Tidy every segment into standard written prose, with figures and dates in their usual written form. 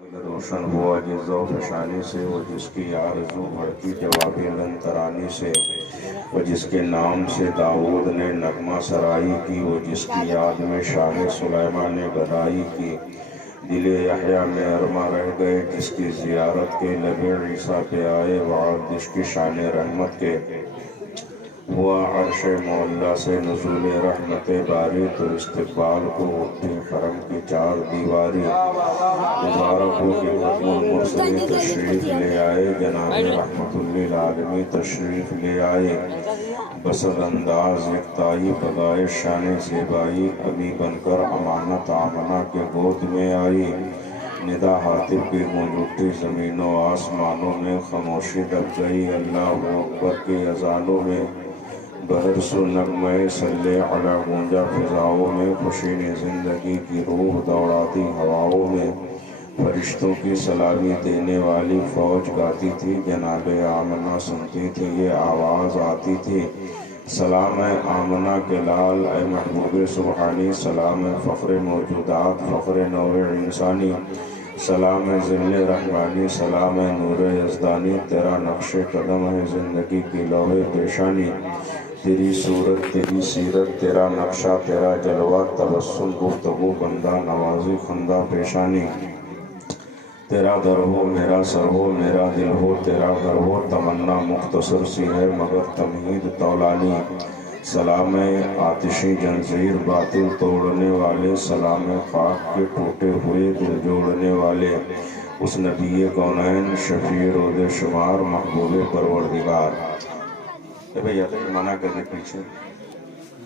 روشن ہوا جس ذوق فشانی سے، وہ جس کی آرزو بڑھتی جواب لن ترانی سے، وہ جس کے نام سے داؤد نے نغمہ سرائی کی، وہ جس کی یاد میں شاہ سلیمان نے گدائی کی۔ دل یحییٰ میں ارماں رہ گئے جس کی زیارت کے لب عیسیٰ پہ آئے وعد کی شان رحمت کے۔ ہوا عرش معلیٰ سے نزول رحمت باری، تو استقبال کو اٹھی حرم کی چار دیواری۔ مبارک ہو کہ ختم المرسلین تشریف لے آئے، جناب رحمت للعالمین تشریف لے آئے۔ بسر انداز یکتائی بغائے شان زیبائی، ابھی بن کر امانت آمنہ کے گود میں آئی۔ ندا حاطب کی گونج اٹھی زمین و آسمانوں میں، خاموشی دب گئی اللہ اکبر کی اذانوں میں۔ بہر سو نغمہ صلی علی گونجا فضاؤں میں، خوشی نے زندگی کی روح دوڑاتی ہواؤں میں۔ فرشتوں کی سلامی دینے والی فوج گاتی تھی، جناب آمنہ سنتی تھی یہ آواز آتی تھی۔ سلام اے آمنہ کے لال، اے محبوب سبحانی، سلام اے فخر موجودات، فخر نوع انسانی، سلام اے ذل رحمانی، سلام اے نور یزدانی، تیرا نقش قدم ہے زندگی کی لوح پیشانی۔ تیری صورت، تیری سیرت، تیرا نقشہ، تیرا جلوہ، تبسم گفتگو بندہ نوازی خندہ پیشانی۔ تیرا در ہو میرا سر ہو، میرا دل ہو تیرا گھر ہو، تمنا مختصر سی ہے مگر تمہید طولانی۔ سلام آتشی جنزیر باطل توڑنے والے، سلام خاک کے ٹوٹے ہوئے دل جوڑنے والے، اس نبی کونین شفیع رود شمار محبوب پروردگار۔ اے بھئی اگر منع کرنے پیچھے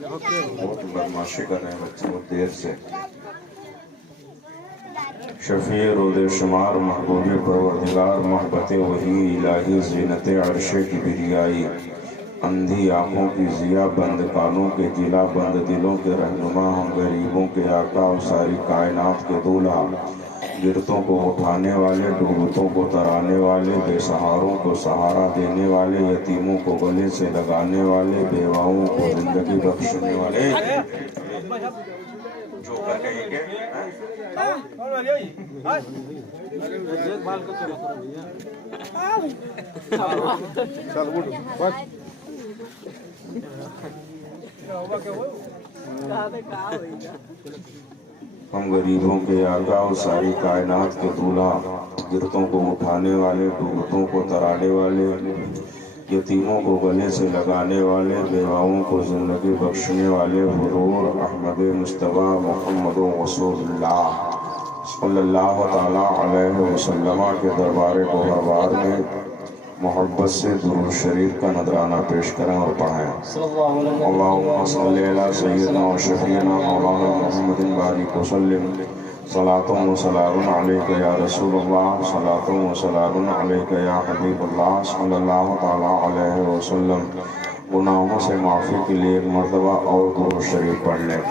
بہت بدماشی کر رہے ہیں بچے بہت دیر سے۔ شفیع رود شمار محبوب پروردگار، محبت وحی الہی زینت عرش کبریائی، اندھی آنکھوں کی ضیا، بند کانوں کے جلا، بند دلوں کے رہنما، ہم غریبوں کے آقا اور ساری کائنات کے دولہا، گرتوں کو اٹھانے والے، ڈوبتوں کو ترانے والے، بے سہاروں کو سہارا دینے والے، یتیموں کو گلے سے لگانے والے، بیواؤں کو زندگی بخشنے والے۔ جو کر کہیں گے ہم غریبوں کے آقا اور ساری کائنات کے دولہا، گرتوں کو اٹھانے والے، ڈوبتوں کو ترانے والے، یتیموں کو گلے سے لگانے والے، بیواؤں کو زندگی بخشنے والے، حضور احمد مصطفیٰ محمد رسول اللہ صلی اللہ تعالیٰ علیہ وسلم کے دربار گوہر میں محبت سے درود شریف کا نذرانہ پیش کریں اور پڑھیں۔ اللہم صلی علی سیدنا و شفیعنا مولانا محمد بارک وسلم، صلاۃ و سلام علیک یا رسول اللہ، صلاۃ و سلام علیک یا حبیب اللہ صلی اللہ تعالیٰ علیہ وسلم۔ گناہوں سے معافی کے لیے ایک مرتبہ اور درود شریف پڑھ لیں۔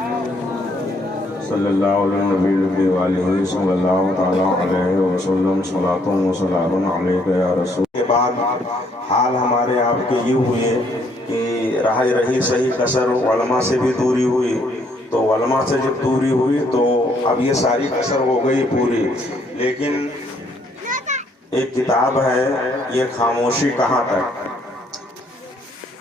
صلی اللہ علیہ نبی النبی والہ صلی اللہ تعالیٰ علیہ وسلم، صلاۃ و سلام علیک یا رسول۔ کے بعد حال ہمارے آپ کے یہ ہوئے کہ رہی صحیح قصر علماء سے بھی دوری ہوئی، تو علماء سے جب دوری ہوئی تو اب یہ ساری قصر ہو گئی پوری۔ لیکن ایک کتاب ہے یہ خاموشی کہاں تک،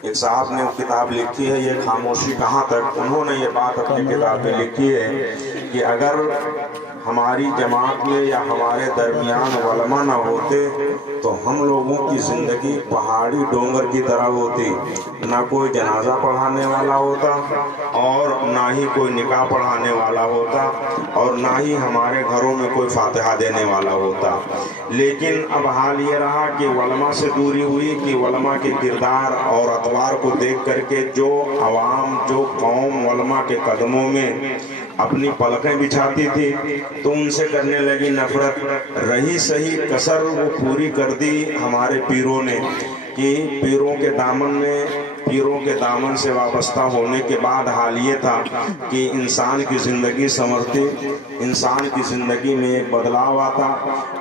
ایک صاحب نے کتاب لکھی ہے یہ خاموشی کہاں تک۔ انہوں نے یہ بات اپنی کتاب میں لکھی ہے کہ اگر ہماری جماعت میں یا ہمارے درمیان علماء نہ ہوتے تو ہم لوگوں کی زندگی پہاڑی ڈونگر کی طرح ہوتی، نہ کوئی جنازہ پڑھانے والا ہوتا اور نہ ہی کوئی نکاح پڑھانے والا ہوتا اور نہ ہی ہمارے گھروں میں کوئی فاتحہ دینے والا ہوتا۔ لیکن اب حال یہ رہا کہ علماء سے دوری ہوئی کہ علماء کے کردار اور اطوار کو دیکھ کر کے جو عوام، جو قوم علماء کے قدموں میں اپنی پلکیں بچھاتی تھی تو ان سے کرنے لگی نفرت۔ رہی صحیح قصر وہ پوری کر دی ہمارے پیروں نے کہ پیروں کے دامن سے وابستہ ہونے کے بعد حال یہ تھا کہ انسان کی زندگی سنورتی، انسان کی زندگی میں ایک بدلاؤ آتا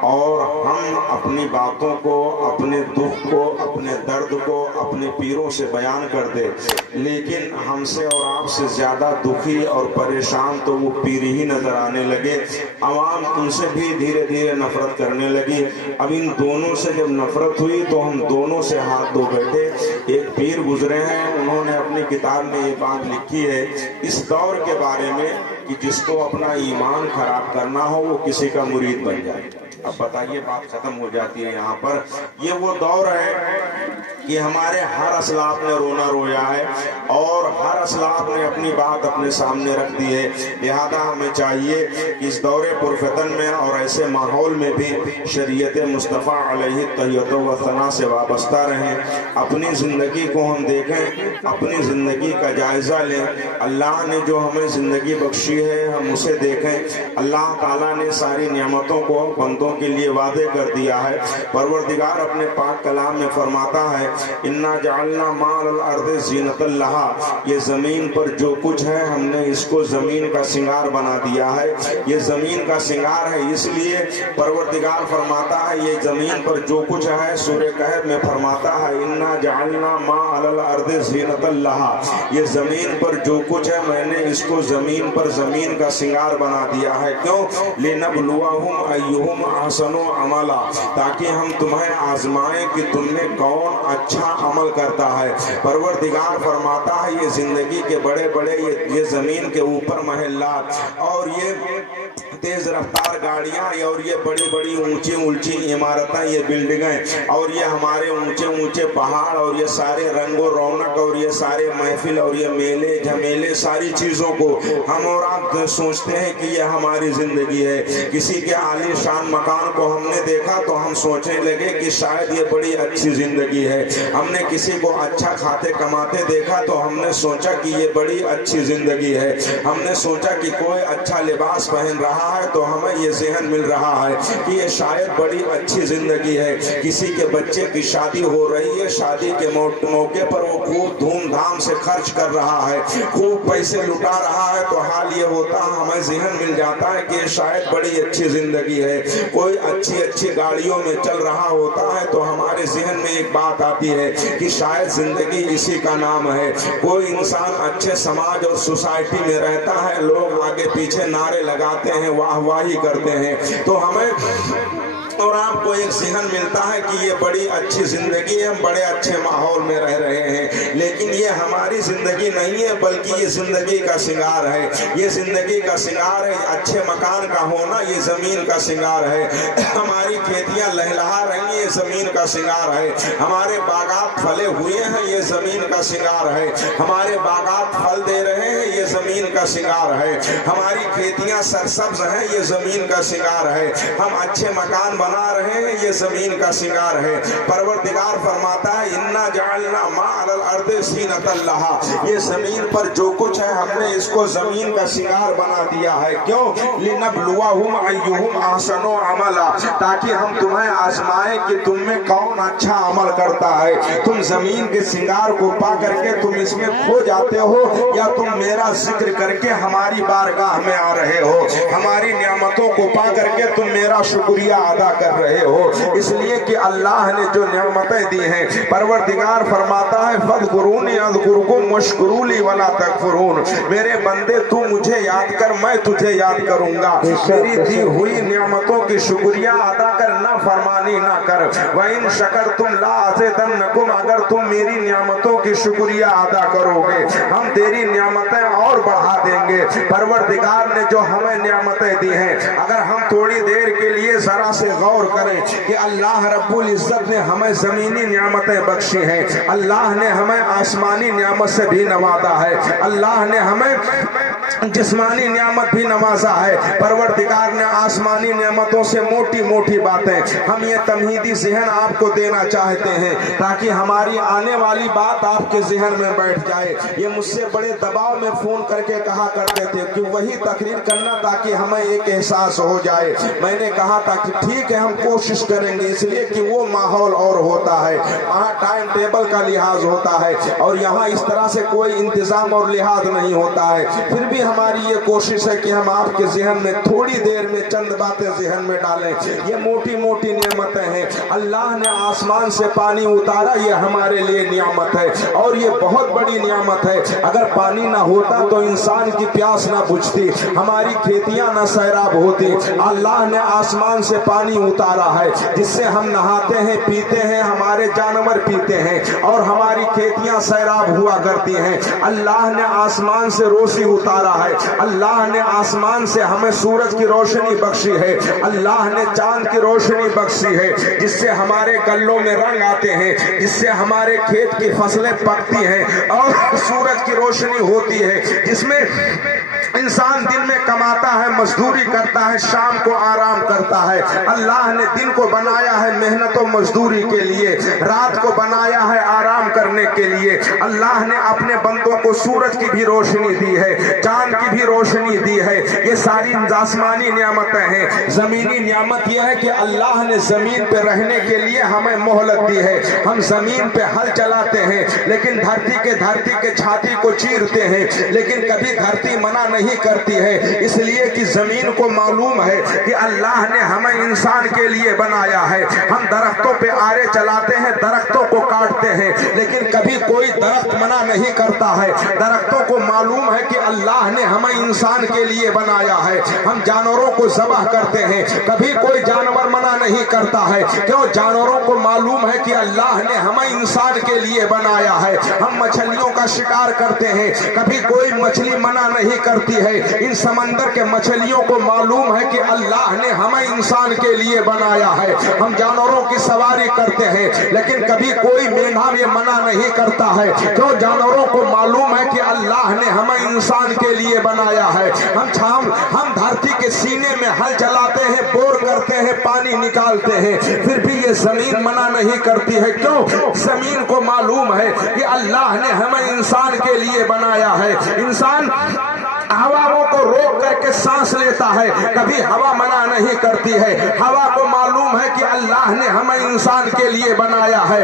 اور ہم اپنی باتوں کو، اپنے دکھ کو، اپنے درد کو اپنے پیروں سے بیان کرتے۔ لیکن ہم سے اور آپ سے زیادہ دکھی اور پریشان تو وہ پیر ہی نظر آنے لگے. عوام ان سے بھی دھیرے دھیرے نفرت کرنے لگی. اب ان دونوں سے جب نفرت ہوئی تو ہم دونوں سے ہاتھ دھو بیٹھے. ایک پیر گزرے ہیں, انہوں نے اپنی کتاب میں یہ بات لکھی ہے اس دور کے بارے میں کہ جس کو اپنا ایمان خراب کرنا ہو وہ کسی کا مرید بن جائے. اب بتائیے, بات ختم ہو جاتی ہے یہاں پر. یہ وہ دور ہے کہ ہمارے ہر اسلاف نے رونا رویا ہے اور ہر اسلاف نے اپنی بات اپنے سامنے رکھ دی ہے. لہذا ہمیں چاہیے کہ اس دور پرفتن میں اور ایسے ماحول میں بھی شریعت مصطفیٰ علیہ التحیۃ و ثنا سے وابستہ رہیں. اپنی زندگی کو ہم دیکھیں, اپنی زندگی کا جائزہ لیں. اللہ نے جو ہمیں زندگی بخشی ہے ہم اسے دیکھیں. اللہ تعالیٰ نے ساری نعمتوں کو بندوں کے لیے وعدے کر دیا ہے. پروردگار اپنے پاک کلام میں فرماتا ہے انا جعلنا ما علی الارض زینۃ لہا, یہ زمین پر جو کچھ ہے ہم نے اس کو زمین کا سنگار بنا دیا ہے. یہ زمین کا سنگار ہے, اس لیے پروردگار فرماتا ہے یہ زمین پر جو کچھ ہے, سورہ کہف میں فرماتا ہے انا جعلنا ما علی الارض زینۃ لہا, یہ زمین پر جو کچھ ہے میں نے اس کو زمین پر زمین کا سنگار بنا دیا ہے. کیوں؟ لنبلوہم ایہم احسن عملا, تاکہ ہم تمہیں آزمائیں کہ تم میں کون اچھا عمل کرتا ہے. پروردگار فرماتا ہے یہ زندگی کے بڑے بڑے یہ زمین کے اوپر محلات اور یہ تیز رفتار گاڑیاں اور یہ بڑی بڑی اونچی اونچی عمارتیں, یہ بلڈنگیں اور یہ ہمارے اونچے اونچے پہاڑ اور یہ سارے رنگ و رونق اور یہ سارے محفل اور یہ میلے جھمیلے, ساری چیزوں کو ہم اور آپ سوچتے ہیں کہ یہ ہماری زندگی ہے. کسی کے عالی شان مکان کو ہم نے دیکھا تو ہم سوچنے لگے کہ شاید یہ بڑی اچھی زندگی ہے. ہم نے کسی کو اچھا کھاتے کماتے دیکھا تو ہم نے سوچا کہ یہ بڑی اچھی زندگی ہے. ہم نے سوچا کہ کوئی اچھا لباس پہن رہا ہے تو ہمیں یہ ذہن مل رہا ہے کہ یہ شاید بڑی اچھی زندگی ہے. کسی کے بچے کی شادی ہو رہی ہے, شادی کے موقع پر وہ خوب دھوم دھام سے خرچ کر رہا ہے, خوب پیسے لٹا رہا ہے, تو حال یہ ہوتا ہے ہمیں ذہن مل جاتا ہے کہ یہ شاید بڑی اچھی زندگی ہے. کوئی اچھی گاڑیوں میں چل رہا ہوتا ہے تو ہمارے ذہن میں ایک بات آتی ہے کہ شاید زندگی اسی کا نام ہے. کوئی انسان اچھے سماج اور سوسائٹی میں رہتا ہے, لوگ آگے پیچھے نعرے لگاتے ہیں, واہ واہی کرتے ہیں, تو ہمیں اور آپ کو ایک ذہن ملتا ہے کہ یہ بڑی اچھی زندگی ہے, ہم بڑے اچھے ماحول میں رہ رہے ہیں. لیکن یہ ہماری زندگی نہیں ہے بلکہ یہ زندگی کا سنگار ہے. یہ زندگی کا سنگار ہے. اچھے مکان کا ہونا یہ زمین کا سنگار ہے. ہماری کھیتیاں لہلہا رہی ہیں, یہ زمین کا سنگار ہے. ہمارے باغات پھلے ہوئے ہیں, یہ زمین کا سنگار ہے. ہمارے باغات پھل دے رہے ہیں, یہ زمین کا سنگار ہے. ہماری کھیتیاں سرسبز ہیں, یہ زمین کا سنگار ہے. ہم اچھے مکان بنا رہے ہیں, یہ زمین کا سنگار ہے. پروردگار فرماتا ہے انا جعلنا ما علی الارض زینۃ لہا, یہ زمین پر جو کچھ ہے ہم نے اس کو زمین کا سنگار بنا دیا ہے. کیوں؟ لنبلوہم ایہم احسن عملا, تاکہ ہم تمہیں آزمائیں کہ تم میں کون اچھا عمل کرتا ہے. تم زمین کے سنگار کو پا کر کے تم اس میں کھو جاتے ہو یا تم میرا ذکر کر کے ہماری بارگاہ میں آ رہے ہو, ہماری نعمتوں کو پا کر کے تم میرا شکریہ ادا کر رہے ہو. اس لیے کہ اللہ نے جو نعمتیں دی ہیں, پروردگار فرماتا ہے فاذکرونی اذکرکم واشکروا لی ولا تکفرون, میرے بندے تو مجھے یاد کر میں تجھے یاد کروں گا. میری دی ہوئی نعمتوں کی شکریہ ادا کر, نہ فرمانی نہ کر. وَإِن شَكَرْتُمْ لَا أَزِيدَنَّكُمْ, اگر تم میری نعمتوں کی شکریہ ادا کرو گے ہم تیری نعمتیں اور بڑھا دیں گے. پروردگار نے جو ہمیں نعمتیں دی ہیں, اگر ہم تھوڑی دیر کے لیے ذرا سے غور کریں کہ اللہ رب العزت نے ہمیں زمینی نعمتیں بخشی ہیں, اللہ نے ہمیں آسمانی نعمت سے بھی نوازا ہے, اللہ نے ہمیں جسمانی نعمت بھی نوازا ہے. پروردگار نے آسمانی نعمتوں سے موٹی موٹی باتیں, ہم یہ تمہیدی ذہن آپ کو دینا چاہتے ہیں تاکہ ہماری آنے والی بات آپ کے ذہن میں بیٹھ جائے. یہ مجھ سے بڑے دباؤ میں فون کر کے کہا کرتے تھے کہ وہی تقریر کرنا تاکہ ہمیں ایک احساس ہو جائے. میں نے کہا تھا کہ ٹھیک ہے ہم کوشش کریں گے, اس لیے کہ وہ ماحول اور ہوتا ہے, وہاں ٹائم ٹیبل کا لحاظ ہوتا ہے اور یہاں اس طرح سے کوئی انتظام اور لحاظ نہیں ہوتا ہے. پھر بھی भी हमारी ये कोशिश है कि हम आपके ज़हन में थोड़ी देर में चंद बातें ज़हन में डालें। ये मोटी मोटी नियामतें हैं। अल्लाह ने आसमान से पानी उतारा, ये हमारे लिए नियामत है और ये बहुत बड़ी नियामत है। अगर पानी ना होता तो इंसान की प्यास ना बुझती, हमारी खेतियां ना सैराब होती। अल्लाह ने आसमान से पानी उतारा है जिससे हम नहाते हैं, पीते हैं, हमारे जानवर पीते हैं और हमारी खेतियां सैराब हुआ करती हैं। अल्लाह ने आसमान से रोशनी उतारा है। अल्लाह ने आसमान से हमें सूरज की रोशनी बख्शी है। अल्लाह ने चांद की रोशनी बख्शी है जिससे हमारे गल्लों में रंग आते हैं, जिससे हमारे खेत की फसलें पकती हैं और सूरज की रोशनी होती है जिसमें इंसान दिन में कमाता है, मजदूरी करता है, शाम को आराम करता है। अल्लाह ने दिन को बनाया है मेहनत और मजदूरी के लिए, रात को बनाया है आराम करने के लिए। अल्लाह ने अपने बंदों को सूरज की भी रोशनी दी है, चांद की भी रोशनी दी है। ये सारी आसमानी नियामतें हैं। जमीनी नियामत यह है कि अल्लाह ने जमीन पे रहने के लिए हमें मोहलत दी है। हम जमीन पे हल चलाते हैं लेकिन धरती के छाती को चीरते हैं, लेकिन कभी धरती मना नहीं करती है, इसलिए कि जमीन को मालूम है कि अल्लाह ने हमें इंसान के लिए बनाया है। हम दरख्तों पे आरे चलाते हैं, दरख्तों को काटते हैं, लेकिन कभी कोई दरख्त मना नहीं करता है। दरख्तों को मालूम है कि अल्लाह ने हमें इंसान के लिए बनाया है। हम जानवरों को ज़बह करते हैं, कभी कोई जानवर मना नहीं करता है। क्यों? जानवरों को मालूम है कि अल्लाह ने हमें इंसान के लिए बनाया है। हम मछलियों का शिकार करते हैं, कभी कोई मछली मना नहीं करती है। इन समंदर के मछलियों को मालूम है कि अल्लाह ने हमें इंसान के लिए बनाया है। हम जानवरों की सवारी करते हैं लेकिन कभी कोई मेंढा ये मना नहीं करता है। क्यों? जानवरों को मालूम है कि अल्लाह ने हमें इंसान के लिए बनाया है। हम धरती के सीने में हल चलाते हैं, बोर करते हैं, पानी निकालते हैं, फिर भी ये जमीन मना नहीं करती है। क्यों? जमीन को मालूम है कि अल्लाह ने हमें इंसान के लिए बनाया है। इंसान हवाओं को रोक करके सांस लेता है, कभी हवा मना नहीं करती है। हवा को मालूम है कि अल्लाह ने हमें इंसान के लिए बनाया है।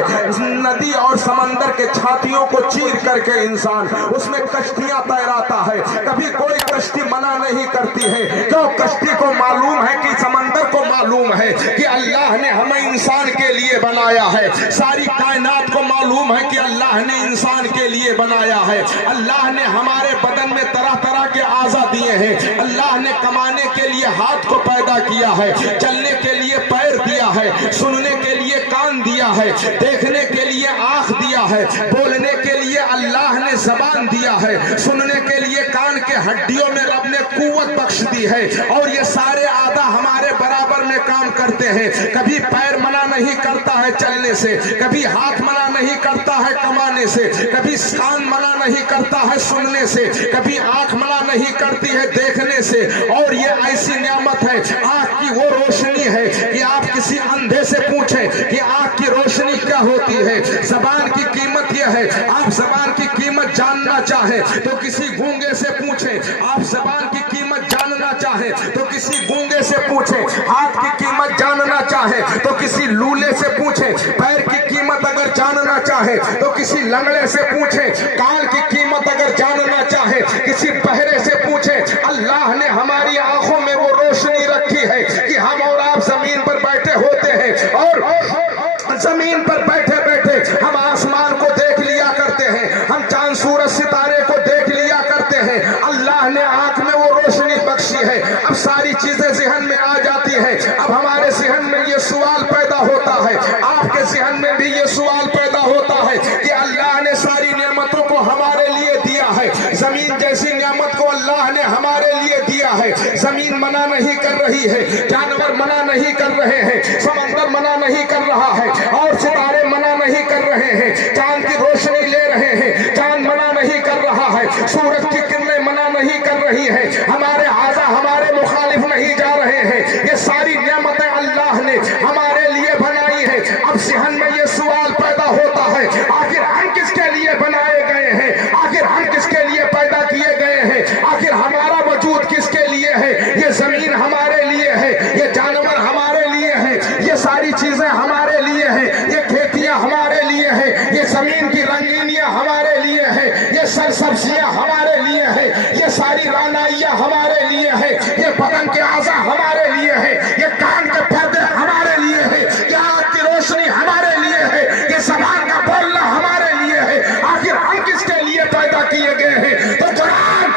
नदी और समंदर के छातियों को चीर करके इंसान उसमें कश्तियां तैराता है, कभी कोई कश्ती मना नहीं करती है। क्यों? कश्ती को मालूम है कि समंदर को मालूम है कि अल्लाह ने हमें इंसान के लिए बनाया है। सारी कायनात को मालूम है कि अल्लाह ने इंसान के लिए बनाया है। अल्लाह ने हमारे बदन में तरह तरह के आज़ा दिए हैं। अल्लाह ने कमाने के लिए हाथ को पैदा किया है, चलने के लिए पैर दिया है, सुनने के लिए कान दिया है, देखने के लिए आँख दिया है, बोलने के लिए अल्लाह ने ज़बान दिया है, सुनने के लिए कान के हड्डियों में रब ने कुव्वत बख्श दी है। और ये सारे आधा हमारे बराबर में काम करते हैं। कभी पैर मना नहीं करता है चलने से, कभी हाथ मना नहीं करता है कमाने से, कभी कान मना नहीं करता है सुनने से, कभी आँख मना नहीं करती है देखने से। और ये ऐसी नियामत है, आँख की वो रोशनी है कि आप किसी अंधे से पूछें कि आँख की रोशनी क्या होती है। ज़बान की कीमत यह है, आप ज़बान की कीमत जानना चाहें तो किसी गूंगे से पूछें। आप ज़बान की कीमत जानना चाहें तो किसी गूंगे से पूछें। हाथ की कीमत जानना चाहें तो किसी लूले से पूछें। पैर की कीमत अगर जानना चाहे तो किसी लंगड़े से पूछें। कान की कीमत अगर जानना चाहे किसी बहरे से पूछें। अल्लाह ने हमारी आंखों में वो रोशनी रखी है कि हम और आप जमीन पर बैठे होते हैं और जमीन पर बैठे बैठे हम आसमान को देख लिया करते हैं, हम चांद सूरज सितारे को देख लिया करते हैं। अल्लाह ने आंख में वो रोशनी बख्शी है। अब सारी चीजें ज़हन में आ जाती है। अब हमारे ज़हन में ये सवाल पैदा होता है, आपके ज़हन में भी ये सवाल पैदा होता है कि अल्लाह ने सारी नियामतों को हमारे लिए दिया है। जमीन जैसी नियामत को अल्लाह ने हमारे लिए दिया है। जमीन मना नहीं कर रही है, जानवर मना नहीं कर रहे हैं, समंदर मना नहीं कर रहा है और सितारे मना नहीं कर रहे हैं। चांद की रोशनी ले रहे हैं, चांद मना नहीं कर रहा है, सूरज की किरणें मना नहीं कर रही है, हमारे आज़ा हमारे मुखालिफ नहीं जा रहे हैं। ये सारी नियामतें अल्लाह ने हमारे लिए बनाई है। अब ज़हन में ये सवाल पैदा होता है, आखिर हम किसके लिए बनाए गए हैं? आखिर हम किसके लिए पैदा किए गए हैं? आखिर हमारा वजूद किसके लिए है? ये जमीन हमारे लिए है, ये जानवर हमारे लिए है, ये सारी चीजें हमारे लिए हैं, ये खेतियां हमारे लिए हैं, ये जमीन की रंगीनियां हमारे लिए हैं, ये सरसब्जियां हमारे लिए हैं, ये सारी جسمانی رعنائیاں ہمارے لیے ہے، یہ بدن کے اعضاء ہمارے لیے ہے، یہ کان کے پردے ہمارے لیے ہے، یہ آنکھ کی روشنی ہمارے لیے ہے، یہ زبان کا بولنا ہمارے لیے ہے۔ آخر ہم کس کے لیے پیدا کیے گئے ہیں؟ تو قرآن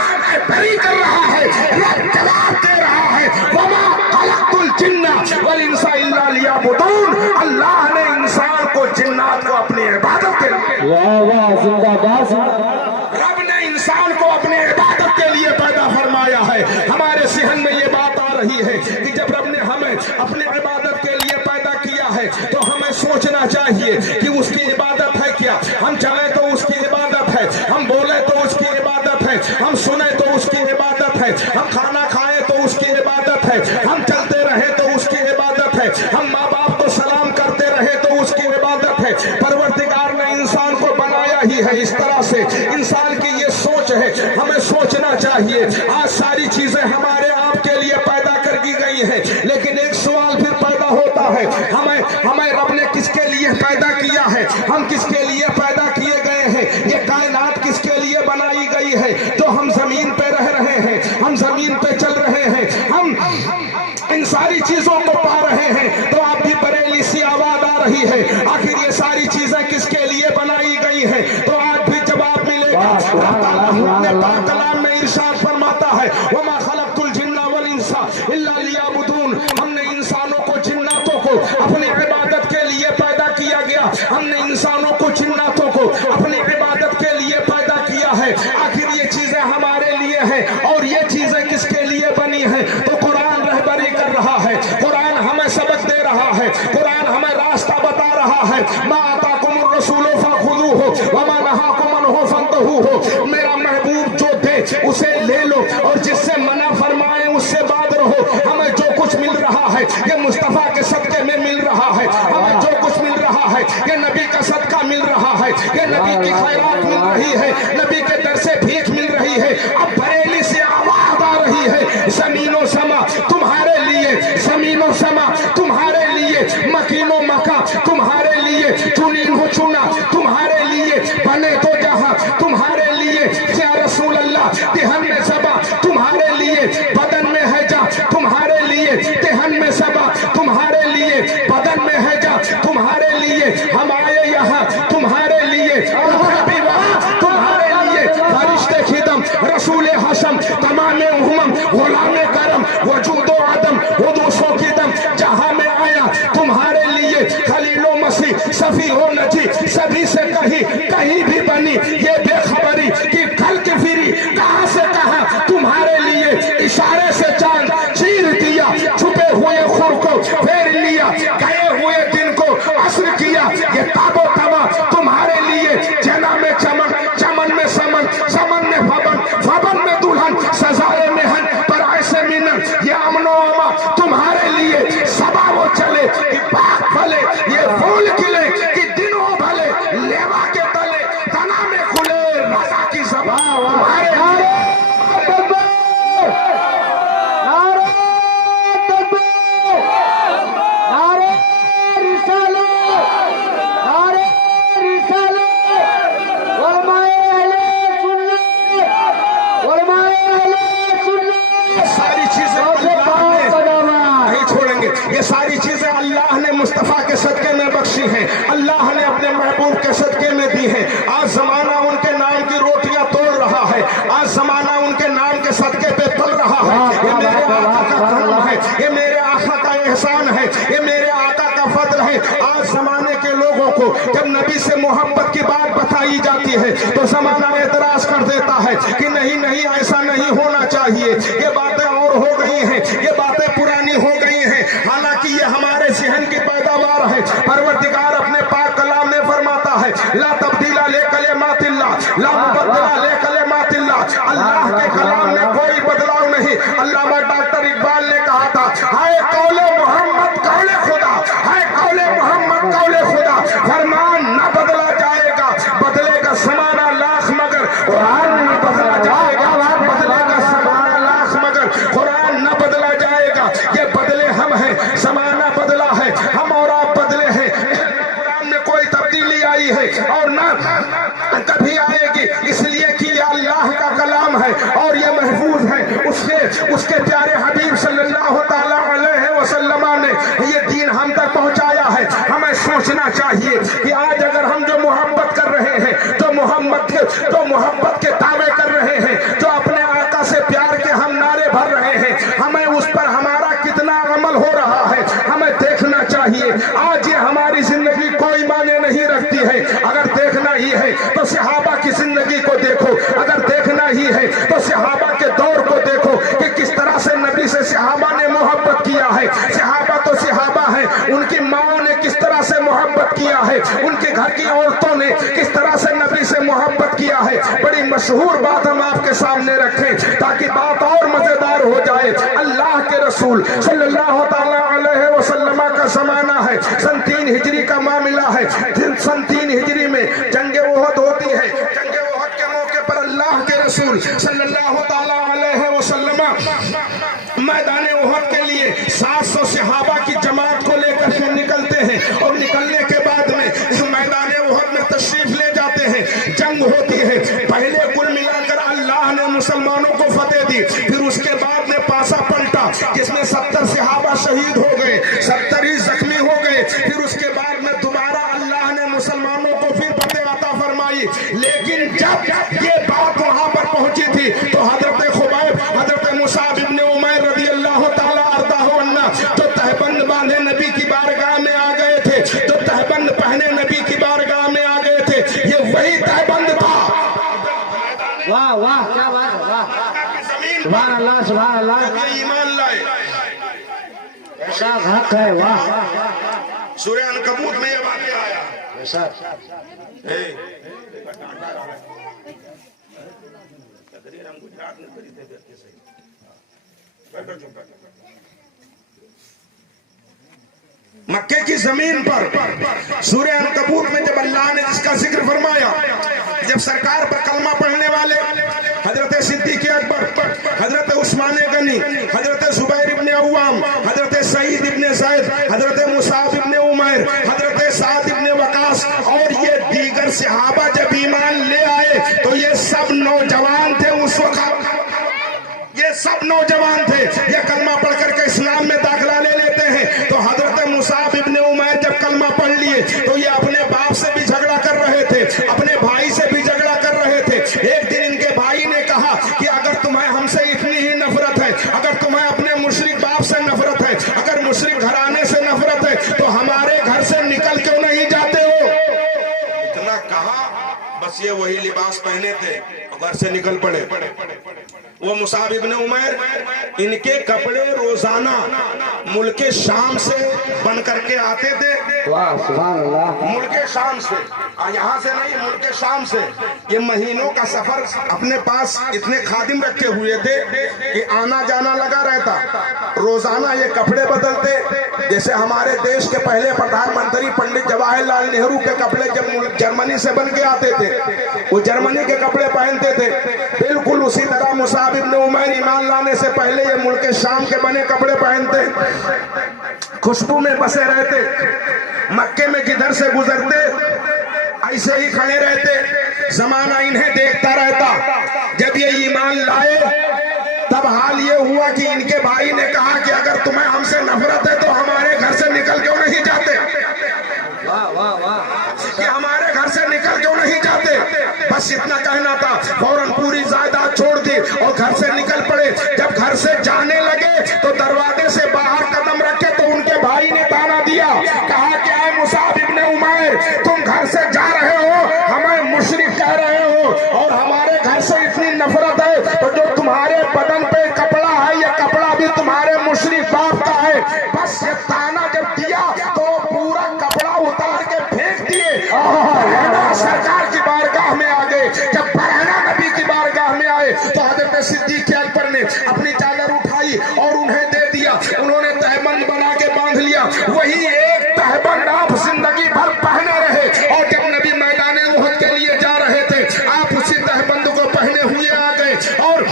بری کر رہا ہے، رب جواب دے رہا ہے، وما خلقت الجن والانس الا لیعبدون۔ اللہ نے انسان کو، جنات کو اپنی عبادت کے لیے، رب نے انسان کو اپنے عبادت کے لیے پیدا فرمایا ہے۔ ہمارے ذہن میں یہ بات آ رہی ہے کہ جب رب نے ہمیں اپنے عبادت کے لیے پیدا کیا ہے تو ہمیں سوچنا چاہیے کہ اس کی عبادت ہے کیا۔ ہم چلیں تو اس کی عبادت ہے، ہم بولیں تو اس کی عبادت ہے، ہم سنیں تو اس کی عبادت ہے، ہم کھانا کھائیں تو اس کی عبادت ہے، ہم چلتے رہیں تو اس کی عبادت ہے، ہم ماں باپ کو سلام کرتے رہے تو اس کی عبادت ہے۔ پروردگار نے انسان کو بنایا ہی ہے اس طرح سے، انسان کی یہ سوچ ہے، ہمیں سوچنا چاہیے۔ آج ساری چیزیں ہمارے آپ کے لیے پیدا کر دی گئی ہیں، لیکن ایک سوال پھر پیدا ہوتا ہے، ہمیں رب نے کس کے لیے پیدا کیا ہے؟ ہم کس کے لیے پیدا کیے گئے ہیں؟ یہ کائنات کس کے لیے بنائی گئی ہے؟ تو ہم زمین پہ رہ رہے ہیں، ہم زمین پہ چل رہے ہیں، ہم ان ساری چیزوں کو پا رہے ہیں، تو آپ بھی بریلی سی آواز آ رہی ہے، آخر یہ ساری چیزیں کس کے لیے بنائی گئی ہیں؟ تو آج بھی جواب ملے گا۔ اپنے پاک کلام میں ارشاد فرماتا ہے، وما خلقت الجن والانس الا لیعبدون۔ ہم نے انسانوں کو، جناتوں کو اپنی عبادت کے لیے پیدا کیا گیا، ہم نے انسانوں کو، جناتوں کو اپنی عبادت کے لیے پیدا کیا ہے۔ آخر یہ چیزیں ہمارے لیے ہیں، اور یہ چیزیں کس کے لیے بنی ہیں؟ تو قرآن رہبری کر رہا ہے، قرآن ہمیں سبق دے رہا ہے، قرآن ہمیں راستہ بتا رہا ہے۔ ما آتاکم الرسول فخذوہ وما نہاکم عنہ فانتہوا۔ میرا محبوب جو دے اسے لے لو، اور جس سے منع فرمائے اس سے بعد رہو۔ ہمیں جو کچھ مل رہا ہے یہ مصطفیٰ کے صدقے میں مل رہا ہے، ہمیں جو کچھ مل رہا ہے یہ نبی کا صدقہ مل رہا ہے، یہ نبی کی خیرات مل رہی ہے، نبی کے در سے بھیک مل رہی ہے۔ اب بریلی سے آواز آ رہی ہے، زمین و سما تمہارے لیے، زمین و سما تمہارے لیے، مکین و مکہ تمہارے لیے، چنین و چنا تمہارے لیے، بنے تو جہاں تمہارے لیے، یا رسول اللہ دہن میں سبا تمہارے لیے، بدن میں ہے جا تمہارے لیے، دہن میں سبا تمہارے لیے، بدن میں ہے جا تمہارے لیے۔ ہم آئے یہاں تمہارے لیے، بھی وہاں تمہارے لیے، فرشتے خدم، رسول حشم، تمام امم، غلام کرم، وجود و عدم، حدوث و قدم، جہاں میں آیا تمہارے لیے، خلیل و مسیح، صفی و نجی، سبھی سے کہیں بھی بنی یہ بے خبری کہ کل کی فری کہاں سے کہاں تمہارے لیے، اشارے سے چاند چیر دیا، چھپے ہوئے خور کو پھیر لیا، گئے ہوئے دن کو عصر کیا، یہ تاب و تما تمہارے لیے، جنا میں چمن، چمن میں سمن، سمن میں فبن، فبن میں دلہن، سزائے مہن پر ایسے منن، یہ امن و اما تمہارے لیے، سبا وہ چلے کہ باغ پھلے، یہ پھول کھلے کہ دنوں بھلے، لیوا کے تلے تنا میں کھلے، رضا کی زبان تمہارے لیے۔ یہ ساری چیزیں اللہ نے مصطفیٰ کے صدقے میں بخشی ہیں، اللہ نے اپنے محبوب کے صدقے میں دی ہیں۔ آج زمانہ ان کے نام کی روٹیاں توڑ رہا ہے، آج زمانہ ان کے نام کے صدقے پہ پل رہا ہے۔ یہ میرے آقا کا کرم ہے، یہ میرے آقا کا احسان ہے، یہ میرے آقا کا فضل ہے۔ آج زمانے کے لوگوں کو جب نبی سے محبت کی بات بتائی جاتی ہے تو زمانہ اعتراض کر دیتا ہے کہ نہیں نہیں ایسا نہیں ہونا چاہیے، یہ باتیں اور ہو گئی ہیں، یہ باتیں پرانی ہو گئی ہیں، حالانکہ یہ ہمارے ذہن کی پیداوار ہے۔ پروردگار اپنے پاک کلام میں فرماتا ہے، لا تبدیل لکلمات اللہ، لا مبدل لکلمات اللہ۔ اللہ کے کلام میں کوئی بدلاؤ نہیں۔ علامہ ڈاکٹر اقبال نے کہا تھا، ہائے قول محمد قول خدا، ہائے قول محمد قول خدا، فرمان نہ بدلا جائے گا، بدلے گا زمانہ لاکھ مگر قرآن نہ بدلا جائے گا، بدلے گا زمانہ لاکھ مگر قرآن نہ بدلا جائے گا۔ یہ بدلے ہم ہیں، زمانہ بدلا ہے، ہم اور آپ بدلے ہیں۔ قرآن میں کوئی تبدیلی آئی ہے اور نہ तक पहुंचाया है। हमें सोचना चाहिए कि आज अगर हम जो मोहब्बत कर रहे हैं, जो मोहब्बत के दावे कर रहे हैं, जो अपने आका से प्यार के हम नारे भर रहे हैं, हमें उस पर हमारा कितना अमल हो रहा है हमें देखना चाहिए। आज ये हमारी जिंदगी कोई मायने नहीं रखती है। अगर देखना ही है तो सहाबा की जिंदगी को देखो, अगर देखना ही है तो सहाबा के दौर को देखो कि किस तरह से नबी से सहाबा ने मोहब्बत किया है। सहाबा तो सहाबा है, उनकी माओ ने किस तरह से मोहब्बत किया है, उनके घर की औरतों ने किस तरह से नबी से मोहब्बत किया है। बड़ी मशहूर बात हम आपके सामने रखें ताकि बात और मजेदार हो जाए। अल्लाह के रसूल सल्लल्लाहु ताला अलैहि वसल्लम का जमाना है, सन 3 हिजरी का मामला है। सन 3 हिजरी में जंगे ओहद होती है। जंगे ओहद के मौके पर अल्लाह के रसूल सल्लल्लाहु ताला अलैहि वसल्लम मैदान ओहद के लिए 700 सहाबा की जमात को लेकर के निकलते हैं और निकलने के बाद में मैदान ओहद में तशरीफ ले जाते हैं। जंग होती है। पहले कुल मिलाकर अल्लाह ने मुसलमानों को फतेह दी, फिर उसके बाद में पासा पलटा जिसमें 70 सहाबा शहीद हो गए, 70 ही जख्मी हो गए। फिर उसके बाद में दोबारा अल्लाह ने मुसलमानों को फिर फतेह अता फरमाई। लेकिन जब ये बात वहां पर पहुंची थी तो हजरत खुबैब, हजरत मुसाब इब्ने उमैर रज़ी अल्लाह ताला अर्दाहु अन्ना जो तहबंद बांधे नबी की बारगाह में आ गए थे, जो तहबंद पहने नबी की बारगाह में आ गए थे, ये वही तहबंद था। वाह वाह, क्या बात है, वाह, सुभान अल्लाह, सुभान अल्लाह, ईमान लाए। ऐसा हक है, वाह। सूरह अनकबूत में ये बात आया। मक्के की जमीन पर सूरह अनकबूत में जब अल्लाह ने इसका जिक्र फरमाया, जब सरकार पर कलमा पढ़ने वाले हजरत सिद्दीक़ अकबर, हजरत उस्मान गनी, हजरत जुबैर इब्ने अव्वाम, हजरत सईद इब्ने ज़ैद, हजरत मुसाब इब्ने उमैर, हजरत साद इब्ने वकास और ये दीगर सहाबा जब ईमान ले आए तो ये सब नौजवान थे। उस वक्त ये सब नौजवान थे। ये कलमा पढ़ करके इस्लाम में दाखिला ले लेते हैं। तो हजरत मुसाब इब्ने उमैर जब कलमा पढ़ लिए तो ये अपने बाप से भी झगड़ा कर रहे थे, अपने भाई से भी झगड़ा कर रहे थे। एक दिन इनके भाई ने कहा कि अगर तुम्हें हमसे इतनी ही नफरत है, अगर तुम्हें अपने मुशरिक बाप से नफरत है, अगर मुशरिक घराने से नफरत है तो हमारे घर से निकल क्यों नहीं जाते हो। इतना कहा, बस ये वही लिबास पहने थे और घर से निकल पड़े। वो मुसाब इब्ने उमैर, इनके कपड़े रोजाना मुल्क शाम से बन करके आते थे। वाह, सुभान अल्लाह, मुल्क शाम से, यहाँ से नहीं, मुल्क शाम से। ये महीनों का सफर अपने पास इतने खादिम रखे हुए थे कि आना जाना लगा रहता। रोजाना ये कपड़े बदलते। जैसे हमारे देश के पहले प्रधानमंत्री पंडित जवाहरलाल नेहरू के कपड़े जब जर्मनी से बन के आते थे, वो जर्मनी के कपड़े पहनते थे। बिल्कुल उसी तरह मुसाब इब्ने उमैर ईमान लाने से पहले ये मुल्क शाम के बने कपड़े पहनते, खुशबू में बसे रहते, मक्के में जिधर से गुजरते ऐसे ही खड़े रहते। जमाना इन्हें देखता रहता। जब ये ईमान लाए तब हाल ये हुआ कि इनके भाई ने कहा कि अगर तुम्हें हमसे नफरत है तो हमारे घर से निकल क्यों नहीं जाते। वाह वाह वाह, कि हमारे घर से निकल क्यों नहीं जाते। बस इतना कहना था। फौरन पूरी जायदाद छोड़ दी और घर से निकल पड़े। जब घर से जाने लगे तो दरवाजे से बाहर कदम रखे तो उनके भाई ने ताना दिया, कहा कि आए मुसाब इब्ने उमैर, तुम घर से जा रहे हो, हमें मुशरिक कह रहे हो और हमारे घर से इतनी नफरत है तो जो तुम्हारे बदन पे कपड़ा है ये कपड़ा भी तुम्हारे मुशरिक बाप का है। बस ये ताना जब दिया तो पूरा कपड़ा उतार के फेंक दिए और सरकार की बारगाह में आ गए। जब बरहना नबी की बारगाह में आए तो हजरत सिद्दीक़ अकबर ने अपनी चादर उठाई और उन्हें दे दिया। उन्होंने तहबंद बना के बांध लिया। वही एक तहबंद आप जिंदगी भर पहने रहे और जब नबी मैदान उहद के लिए जा रहे थे आप उसी तहबंद को पहने हुए आ गए। और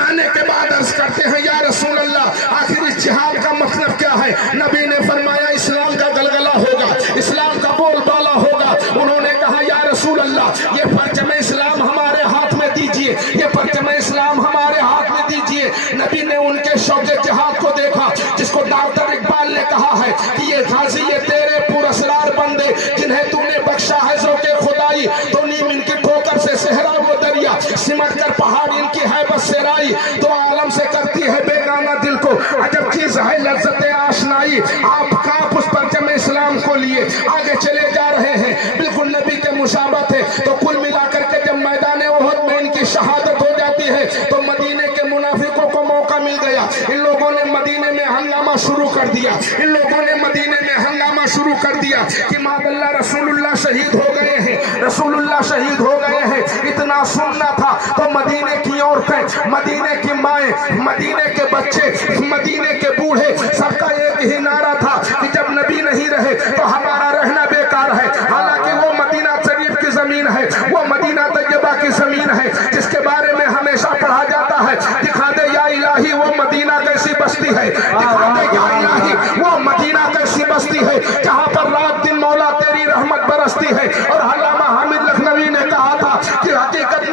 आने के बाद अर्ज करते हैं, या रसूल अल्लाह, आखिर इस जिहाद का मतलब क्या है। नबी ने फरमाया इस्लाम का गलगला होगा, इस्लाम का बोलबाला होगा। उन्होंने कहा या रसूल अल्लाह, ये परचम इस्लाम हमारे हाथ में दीजिए, ये परचम इस्लाम हमारे हाथ में दीजिए। नबी ने उनके शौक़े जिहाद को देखा जिसको डॉक्टर इकबाल ने कहा है कि ये हाजी ये तेरे पुरस्कार बंदे जिन्हें तूने बख्शा है ज़ौक़े खुदाई, तो नीम इनकी ठोकर से सहरा वो दरिया, सिमट कर पहाड़ इनकी है बस सेराई, तो आलम से करती है बेगाना दिल को अजब चीज है लज्जत आशनाई। आप कांप उस परचम इस्लाम को लिए आगे चले जा रहे हैं, बिल्कुल नबी के मुशाबत है। तो कुल मिलाकर के जब मैदान उहद में इनकी शहादत हो जाती है तो मदीने के मुनाफिकों को मौका मिल गया। इन लोगों ने मदीने में हंगामा शुरू कर दिया, इन लोगों ने मदीने में हंगामा शुरू कर दिया कि मादल्ला रसूलुल्लाह शहीद हो गए हैं, रसूलुल्लाह शहीद हो गए हैं। इतना सुनना था तो मदीने की औरतें, मदीने की माएं, मदीने के बच्चे, मदीने के बूढ़े, सबका एक ही नारा था कि जब नबी नहीं रहे तो हमारा रहना बेकार है। हालांकि वो मदीना शरीफ की जमीन है, वो मदीना तैयबा की जमीन है जिसके बारे में हमेशा पढ़ा जाता है। दिखा दे या इलाही वो मदीना कैसी बस्ती है, दिखा दे या इलाही वो मदीना कैसी बस्ती है जहां पर रात दिन मौला तेरी रहमत बरसती है। और अल्लामा हामिद लखनवी ने कहा था कि हकीकत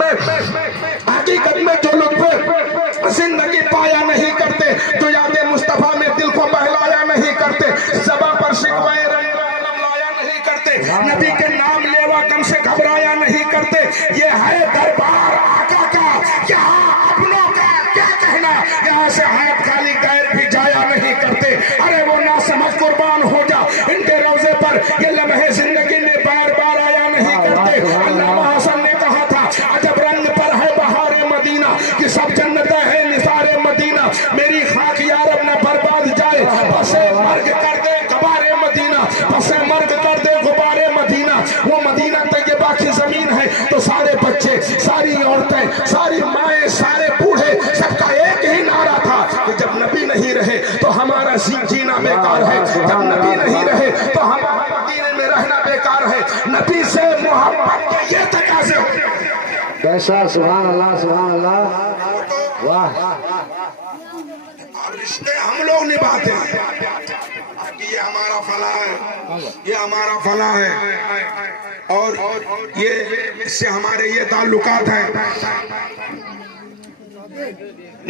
में जो लोग जिंदगी पाया नहीं करते, तो याद मुस्तफा में दिल को बहलाया नहीं करते, ज़बां पर शिकवाए रंग लाया नहीं करते, नबी के नाम लेवा कम से घबराया नहीं करते। ये है दरबार आका का, यहाँ अपनों का क्या कहना, यहाँ से हाथ खाली गैर भी जाया नहीं करते। अरे वो ना समझ कुर्बान हो जा इनके रोजे पर, ये लम्हे जिंदगी में बार बार आया नहीं करते। अल्लामा हसन ने कहा था अजब रंग पर है बहारे मदीना कि सब जन्नतें हैं निसारे मदीना, मेरी खाक यारब न बर्बाद जाए, बसे मर्ग कर दे गुबारे मदीना, बसे मर्ग कर दे गुबारे मदीना। वो मदीना तैयबा की जमीन है तो सारे बच्चे, सारी औरतें, सारी माएं, सारे बूढ़े, सबका एक ही नारा था कि जब नबी नहीं रहे तो हमारा जीना बेकार है, जब नबी नहीं रहे तो हमारा मदीने में रहना बेकार है। नबी से मोहब्बत के ये तकाज़े हो। कैसा सुभान अल्लाह, सुभान अल्लाह, वाह। और रिश्ते हम लोग निभाते हैं कि ये हमारा फला है, ये हमारा फला है, और ये इससे हमारे ये ताल्लुकात हैं।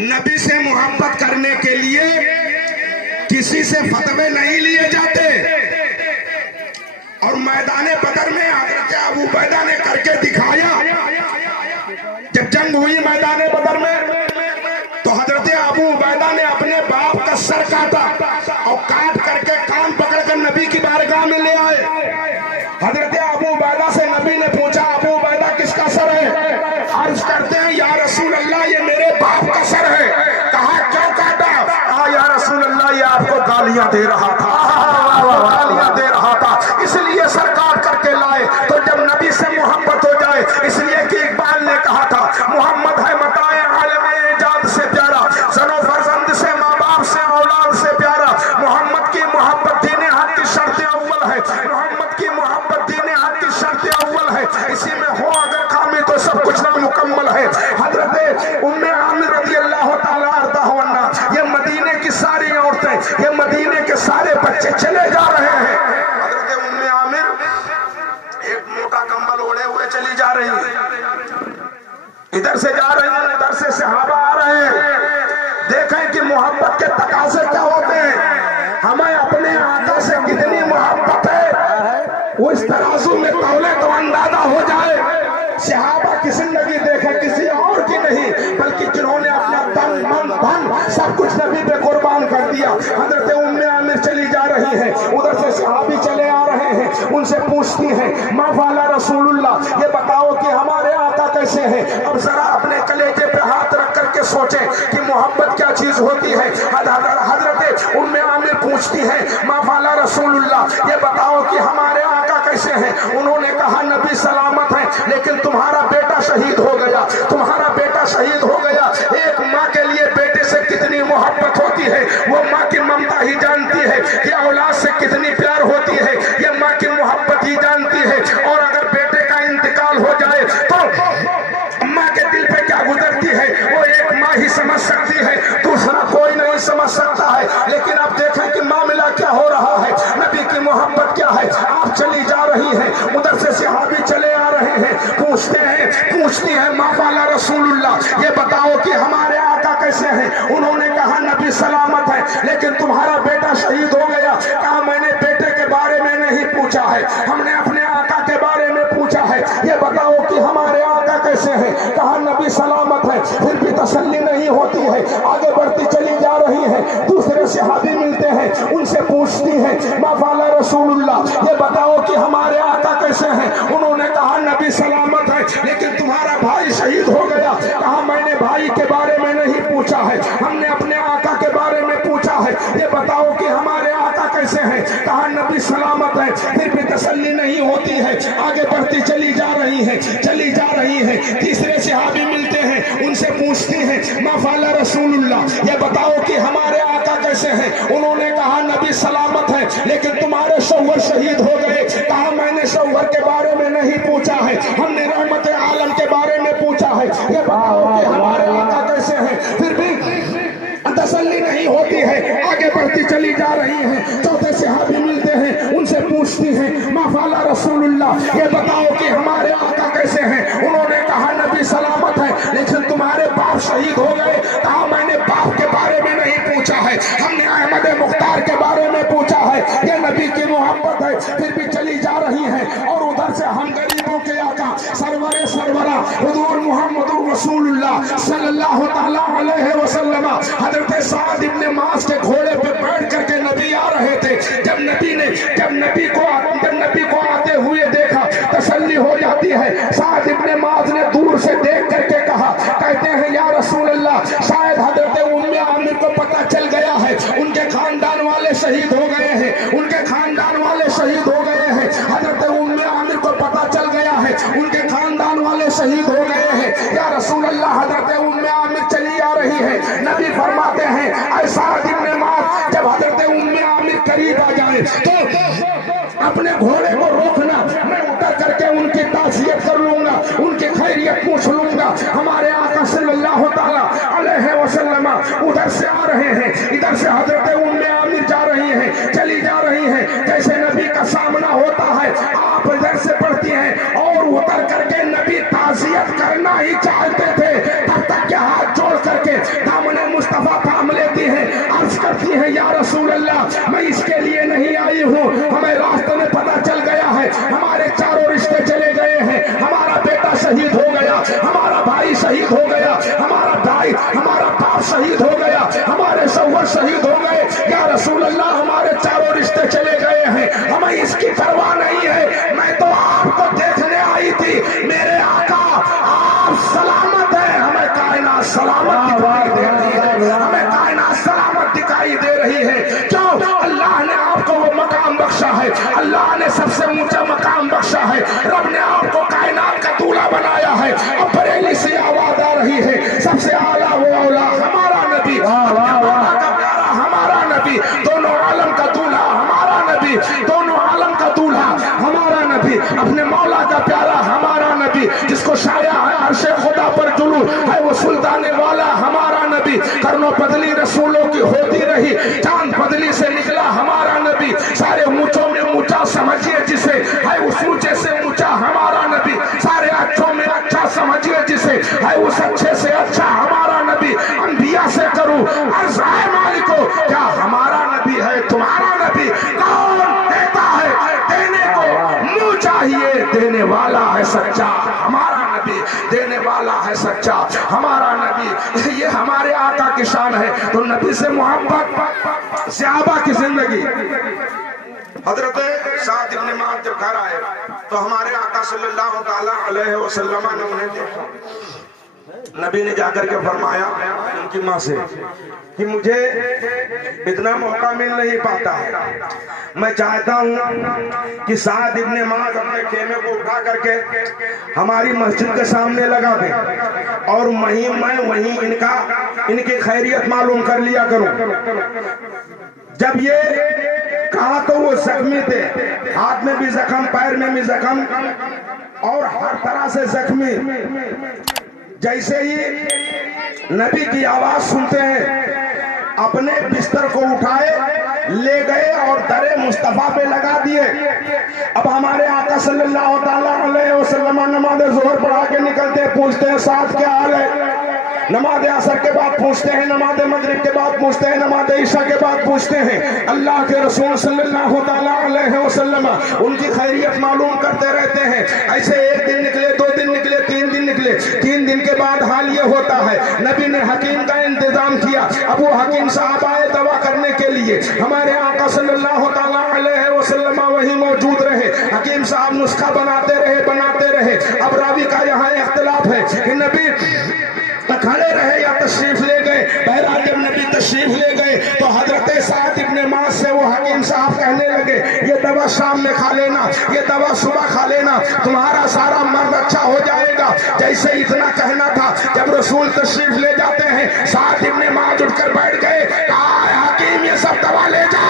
नबी से मोहब्बत करने के लिए किसी से फतवे नहीं लिए जाते। और मैदान बदर में हज़रत अबू उबैदा ने करके दिखाया। जब जंग हुई मैदान बदर में तो हज़रत अबू उबैदा ने अपने बाप का सर काटा और काट करके कान पकड़कर नबी की बारगाह में ले आए। हज़रत अबू उबैदा से नबी ने पूछा अबू उबैदा किसका सर है? अर्ज करते हैं या रसूल अल्लाह ये मेरे बाप का सर है। कहा क्यों काटा? या रसूल अल्लाह ये आपको गालियां दे रहा था, गालियां दे रहा था इसलिए सर काट करके लाए। तो जब नबी से मोहब्बत हो जाए, इसलिए कि इकबाल ने कहा था मोहम्मद है मताए आलम इजाद से प्यारा, जनो फर्जंद से माँ बाप से औलाद से प्यारा। मोहम्मद की मोहब्बत दीने हक की शर्त अव्वल है, मोहम्मद की मोहब्बत दीने हक की शर्त अव्वल है। इसी में हो अगर खामी तो सब कुछ ना मुकम्मल है। हजरत उम्मे आमिर रज़ी अल्लाह तआला अन्हा, ये मदीने की सारी औरतें, ये मदीने के सारे बच्चे चले जा रहे हैं। हजरत उम्मे आमिर एक मोटा कंबल ओढ़े हुए चली जा रही है, इधर से जा रही है, इधर से सहाबा आ रहे हैं। देखें कि मोहब्बत के तकाज़े क्या होते हैं, हमें अपने आका से कितनी मोहब्बत है वो इस तराजू में तौले तो अंदाजा हो जाए। सहाबा की जिंदगी देखे किसी और की नहीं, बल्कि जिन्होंने अपना तन मन धन सब कुछ नबी पे कुर्बान कर दिया। हजरत उम्मे आमिर चली जा रही है, उधर से सहाबी चले आ रहे हैं। उनसे पूछती हैं मा फाला रसूलुल्लाह, ये बताओ कि हमारे आका कैसे हैं। अब जरा अपने कलेजे पे हाथ रख करके सोचें कि मोहब्बत क्या चीज होती है। हजरत उम्मे आमिर पूछती है मा फाला रसूलुल्लाह, ये बताओ कि हमारे आका कैसे हैं। उन्होंने कहा नबी सलामत है, लेकिन तुम्हारा बेटा शहीद हो गया, तुम्हारा बेटा शहीद हो गया। एक माँ के लिए बेटे से कितनी मोहब्बत होती है, वो माँ की ममता ही जानती है कि औलाद से कितनी प्यार होती है, ये माँ की मोहब्बत ही जानती है। और अगर बेटे का इंतकाल हो जाए तो माँ के दिल पे क्या गुजरती है वो एक माँ ही समझ सकती है, दूसरा कोई नहीं समझ सकता है। लेकिन अब देखें कि मामला क्या हो रहा है, नबी की मोहब्बत क्या है। आप चली जा रही हैं, उधर से सहाबी चले आ रहे हैं, पूछती हैं मा फाला रसूलुल्लाह, ये बताओ कि हमारे आका कैसे हैं। उन्होंने कहा नबी सलामत है, लेकिन तुम्हारा बेटा शहीद हो गया। कहा मैंने बेटे پوچھا ہے، ہم نے اپنے آقا کے بارے میں پوچھا ہے، یہ بتاؤ کہ ہمارے آقا کیسے ہیں؟ کہا نبی سلامت ہے، پھر بھی تسلی نہیں ہوتی ہے، آگے بڑھتی چلی جا رہی ہے، دوسرے صحابی ملتے ہیں، ان سے پوچھتی ہیں ما فعل رسول اللہ، یہ بتاؤ کہ ہمارے آقا کیسے ہیں؟ انہوں نے کہا نبی سلامت ہے، لیکن تمہارا بھائی شہید ہو گیا۔ کہا میں نے بھائی کے بارے میں نہیں پوچھا ہے، ہم نے اپنے آقا کے بارے میں پوچھا ہے، یہ بتاؤ کہ ہمارے آقا کیسے ہیں؟ کہا نبی سلامت ہے، پھر بھی تسلی نہیں ہوتی ہے، آگے بڑھتی چلی جا رہی ہے، چلی جا رہی ہے، تیسرے صحابی ملتے ہیں، ان سے پوچھتی ہیں ما فعل رسول اللہ، یہ بتاؤ کہ ہمارے آقا کیسے ہیں؟ انہوں نے کہا نبی سلامت ہے، لیکن تمہارے شوہر شہید ہو گئے۔ کہا میں نے شوہر کے بارے میں نہیں پوچھا ہے، ہم نے رحمت عالم کے بارے میں پوچھا ہے، یہ بتاؤ کہ ہمارے آقا کیسے ہیں؟ پھر بھی تسلی نہیں ہوتی ہے، آگے بڑھتی چلی جا رہی ہیں، چوتھے صحابی ملتے ہیں، ان سے پوچھتی ہیں ما فعل رسول اللہ، یہ بتاؤ کہ ہمارے آقا کیسے ہیں؟ انہوں نے کہا نبی سلامت ہے، لیکن تمہارے باپ شہید ہو گئے۔ کہا میں نے باپ کے بارے میں نہیں پوچھا ہے، ہم نے احمد مختار کے بارے میں پوچھا ہے، یہ نبی کی محبت ہے، پھر بھی چلی جا رہی ہے، اور ادھر سے ہم غریبوں کے آقا سرور سرورہ حضور محمد رسول اللہ صلی اللہ تعالیٰ علیہ وسلم حضرت سعد ابن معاذ کے گھوڑے پہ بیٹھ کر کے نبی آ رہے تھے، جب نبی کو آتے ہوئے دیکھا تسلی ہو جاتی ہے۔ سعد ابن معاذ نے دور سے دیکھ کر کے کہا، کہتے ہیں یا رسول اللہ شاید حضرت ام عامر کو پتہ چل گیا ہے، ان کے خاندان والے شہید ہو گئے ہیں، ان کے خاندان والے شہید ہو گئے ہیں، حضرت ام عامر کو پتہ چل گیا ہے، ان کے خاندان والے شہید ہو گئے ہیں، یا رسول اللہ حضرت ام عامر چلی آ رہی ہے۔ نبی فرماتے ہیں اے سعد ابن معاذ، جب حضرت ام عامر قریب آ جائے تو اپنے گھوڑے کو روکنا، میں اتر کر کے ان کی تعزیت کر لوں گا، ان کی خیریت پوچھ لوں گا۔ ہمارے آقا صلی اللہ تعالیٰ علیہ وسلم ادھر سے آ رہے ہیں، ادھر سے حضرت ام عامر جا رہی ہیں، چلی جا رہی ہیں، جیسے نبی کا سامنا ہوتا ہے آپ ادھر سے پڑھتی ہیں، اور اتر کر کے نبی تعزیت کرنا ہی چاہتے تھے، تب تک کہ ہاتھ جوڑ کر کے دامن مصطفیٰ تھام لیتی ہیں، عرض کرتی ہیں یا رسول اللہ میں اس کے لیے نہیں آئی ہوں، ہمیں راستے میں پتہ چل گیا ہے ہمارے چاروں رشتے چلے گئے ہیں، ہمارا بیٹا شہید ہو گیا، ہمارا بھائی شہید ہو گیا، ہمارا باپ شہید ہو گیا، ہمارے شوہر شہید ہو گئے، یا رسول اللہ ہمارے چاروں رشتے چلے گئے ہیں، ہمیں اس کی پرواہ نہیں ہے، میں تو آپ کو دیکھنے آئی تھی، میرے آقا آپ سلامت ہیں، ہمیں کائنات سلامت دکھائی دے رہی ہے، ہمیں کائنات سلامت دکھائی دے رہی ہے، کیوں؟ اللہ نے آپ کو وہ مقام بخشا ہے، اللہ نے سب سے اونچا مقام بخشا ہے، رب نے آپ کو کائنات کا دولہا بنایا ہے۔ اب بریلی سے آواز آ رہی ہے سب سے اعلیٰ وہ اولا ہمارا نبی، اللہ کا پیارا ہمارا نبی، دونوں عالم کا دولہا ہمارا نبی، دونوں عالم کا دولہا ہمارا نبی، اپنے مولا کا پیارا ہمارا نبی، جس کو شایا ہے عرش خدا پر جلو ہے وہ سلطان والا ہمارا نبی، کرنوں بدلی رسولوں کی ہوتی رہی، چاند بدلی سے نکلا ہمارا نبی، سارے اونچوں میں اونچا سمجھیے جسے ہے اس اونچے سے اونچا ہمارا نبی، سارے اچھوں میں اچھا سمجھیے جسے ہے اس اچھے سے اچھا ہمارا نبی، انبیاء سے کروں عرض ہے مالکو کیا ہمارا نبی ہے تمہارا نبی؟ کون دیتا ہے؟ دینے کو منہ چاہیے، دینے والا ہے سچا ہمارا نبی، دینے والا ہے سچا ہمارا نبی، یہ ہمارے آقا کی شان ہے۔ تو نبی سے محبت، صحابہ کی زندگی، حضرت سعد ابن معاذ جب گھر آئے تو ہمارے آقا صلی اللہ تعالیٰ علیہ وسلم نے انہیں دیکھا، نبی نے جا کر کے فرمایا ان کی ماں سے کہ مجھے اتنا موقع مل نہیں پاتا ہے، میں چاہتا ہوں کہ سعد ابن معاذ اپنے خیمے کو اٹھا کر کے ہماری مسجد کے سامنے لگا دیں، اور میں وہیں ان کی خیریت معلوم کر لیا کروں۔ جب یہ کہا تو وہ زخمی تھے، ہاتھ میں بھی زخم، پیر میں بھی زخم، اور ہر طرح سے زخمی۔ جیسے ہی نبی کی آواز سنتے ہیں اپنے بستر کو اٹھائے لے گئے اور در مصطفیٰ پہ لگا دیے۔ اب ہمارے آقا صلی اللہ تعالیٰ علیہ وسلم نماز ظہر پڑھا کے نکلتے، پوچھتے ہیں سعد کیا حال ہے؟ नमाज असर के बाद पूछते हैं, नमाज मगरिब के बाद पूछते हैं, नमाज ईशा के बाद पूछते हैं। अल्लाह के रसूल सल्लल्लाहु अलैहि वसल्लम उनकी खैरियत मालूम करते रहते हैं। ऐसे एक दिन निकले, 2 दिन निकले, 3 दिन निकले। 3 दिन के बाद हाल ये होता है, नबी ने हकीम का इंतजाम किया। अब वो हकीम साहब आए दवा करने के लिए, हमारे आका सल्लल्लाहु अलैहि वसल्लम वहीं मौजूद रहे। हकीम साहब नुस्खा बनाते रहे। अब रावी का यहाँ इख्तिलाफ है कि नबी खड़े रहे या तशरीफ ले गए। बहरहाल जब नबी तशरीफ ले गए तो हजरत साद इब्ने मास से वो हकीम साहब कहने लगे, ये दवा शाम में खा लेना, ये दवा सुबह खा लेना, तुम्हारा सारा मर्द अच्छा हो जाएगा। जैसे इतना कहना था, जब रसूल तशरीफ ले जाते हैं, साद इब्ने मास उठकर बैठ गए। कहा, हकीम ये सब दवा ले जा,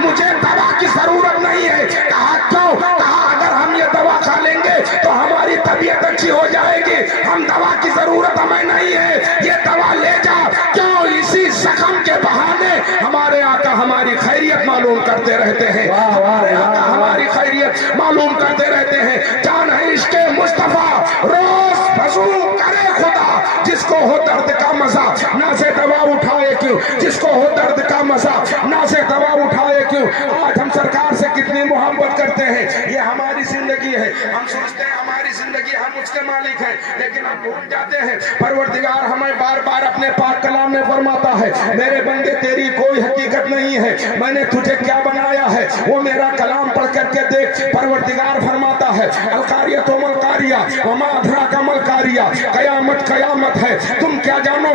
मुझे दवा की जरूरत नहीं है। कहा क्यों? कहा अगर हम ये दवा खा लेंगे तो हमारी तबीयत अच्छी हो जाएगी, हम दवा की जरूरत हमें नहीं है, ये दवा ले जा। क्यों? इसी जख्म के बहाने हमारे आका हमारी खैरियत मालूम करते रहते हैं। हमारे आका हमारी खैरियत मालूम करते रहते हैं। जान है इश्क़े मुस्तफा, रोज वज़ू करे खुदा, जिसको हो दर्द का मजा ना से दवा उठाए क्यों, जिसको हो दर्द का मजा ना से दवा उठाए क्यों। आज हम सरकार से कितनी मोहब्बत करते हैं, ये हमारी जिंदगी है, हम सोचते हैं हमारी जिंदगी, हम उसके मालिक हैं, लेकिन हम भूल जाते हैं परवरदिगार हमें बार बार अपने पाक कलाम में फरमाता है, मेरे बंदे तेरी कोई हकीकत नहीं है, मैंने तुझे क्या बनाया है वो मेरा कलाम पढ़ करके देख। परवरदिगार फरमाता है, अलकारिया तो मलकारिया वमा अदराका मलकारिया, कयामत कयामत है, तुम क्या जानो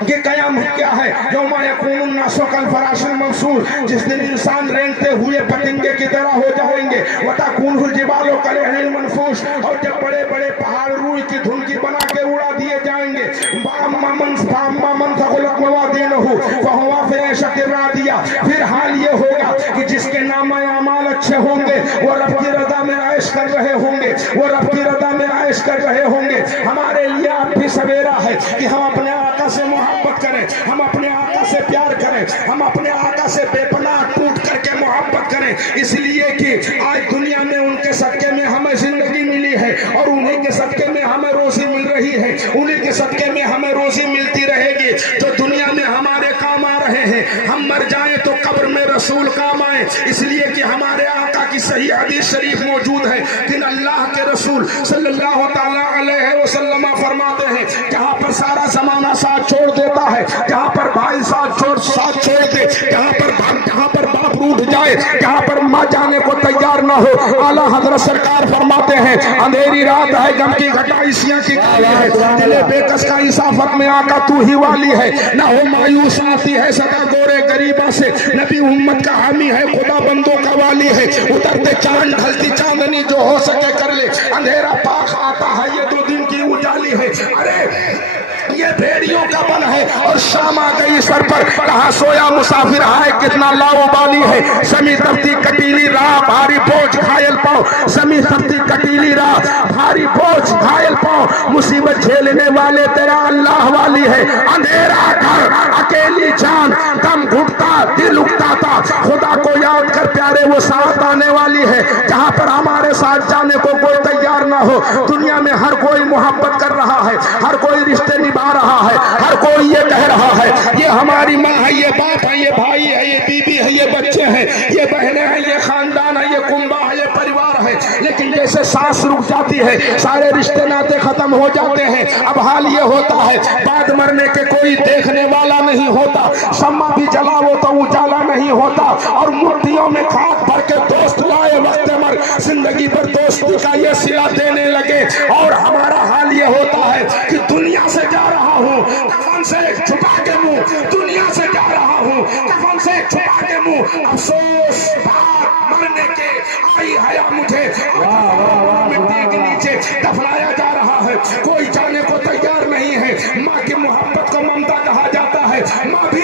कि कयामत क्या है। यौमा यकूनुन नासु कल फराशिल मंसूर, जिस दिन इंसान रेंगते हुए पतंगे की तरह हो जाएंगे। वतकूनुल जिबालु कलअहनिल मनफूश, और जब बड़े बड़े पहाड़ रूई की धुनकी बना के उड़ा दिए जाएंगे। फिर हाल ये होगा कि जिसके नाम अमाल अच्छे होंगे वो रब की रज़ा में ऐश कर रहे होंगे, वो रब की रज़ा में ऐश कर रहे होंगे। हमारे लिए अब भी सवेरा है कि हम अपने आका से मोहब्बत करें, हम अपने आका से प्यार करें, हम अपने आका से बेपनाह टूट करके मोहब्बत करें, इसलिए कि आज दुनिया में उनके सदके में हमें जिंदगी मिली है और उन्हीं के सदके में हमें रोजी मिल रही है, उन्हीं के सदके में हमें रोजी मिलती रहेगी। जो दुनिया में हमारे काम आ रहे हैं, हम मर जाएं तो कब्र में रसूल काम आए, इसलिए कि हमारे आका की सही हदीस शरीफ मौजूद है कि अल्लाह के रसूल सल्लल्लाहु अलैहि वसल्लम फरमाते हैं, जहाँ पर सारा जमाना साथ छोड़ देता है, जहाँ पर भाई साथ छोड़ दे, जहाँ पर बाप रूठ जाए, जहाँ पर माँ जाने को तैयार ना हो, आला हजरत सरकार फरमाते हैं, अंधेरी रात है, गम की घटा इसियां की काली है, दिले बेकस का इंसाफत में आका तू ही वाली है, ना हो मायूस आती है सदा गोरे गरीबा से, नबी उम्मत का हामी है, खुदा बंदों का वाली है, उतरते चांद ढलती चांदनी जो हो सके कर ले, अंधेरा पाक आता है ये 2 दिन की उजाली है। अरे ये भेड़ियों का बल है और शाम आ गई सर पर, कहाँ सोया मुसाफिर है, कितना लाओबाली है, समी तपती कटीली राह भारी बोझ घायल पाओ, समी तपती कटीली राह भारी बोझ घायल पाओ, मुसीबत झेलने वाले तेरा अल्लाह वाली है, अंधेरा घर अकेली जान दम घुटता दिल उगता था, खुदा को याद कर प्यारे वो साथ आने वाली है, जहाँ पर हमारे साथ जाने को कोई तैयार ना हो। दुनिया में हर कोई मोहब्बत कर रहा है, हर कोई रिश्ते निभा रहा है, हर कोई ये कह रहा है ये हमारी माँ है, ये बाप है, ये भाई है, ये बीबी है, ये बच्चे हैं, ये बहनें हैं, ये खानदान है, ये कुंबा है, ये परिवार है, लेकिन जैसे सांस रुक जाती है सारे रिश्ते नाते खत्म हो जाते हैं। अब हाल ये होता है बाद मरने के कोई देखने वाला नहीं होता, शम्मा भी जलाओ तो उजाला नहीं होता, और मुट्ठियों में खाक भर के दोस्त लाए वक्त मर जिंदगी पर दोस्ती का ये सिला देने लगे। और हमारा हाल ये होता है कि दुनिया से जा रहा हूँ कफन से छुपा के मुंह, दुनिया से जा रहा हूँ कफन से छुपा के मुंह, अफसोस बात मरने के आई हया मुझे मिट्टी के नीचे दफनाया जा रहा है, कोई जाने को तैयार नहीं है। माँ की मोहब्बत को ममता कहा जाता है, माँ भी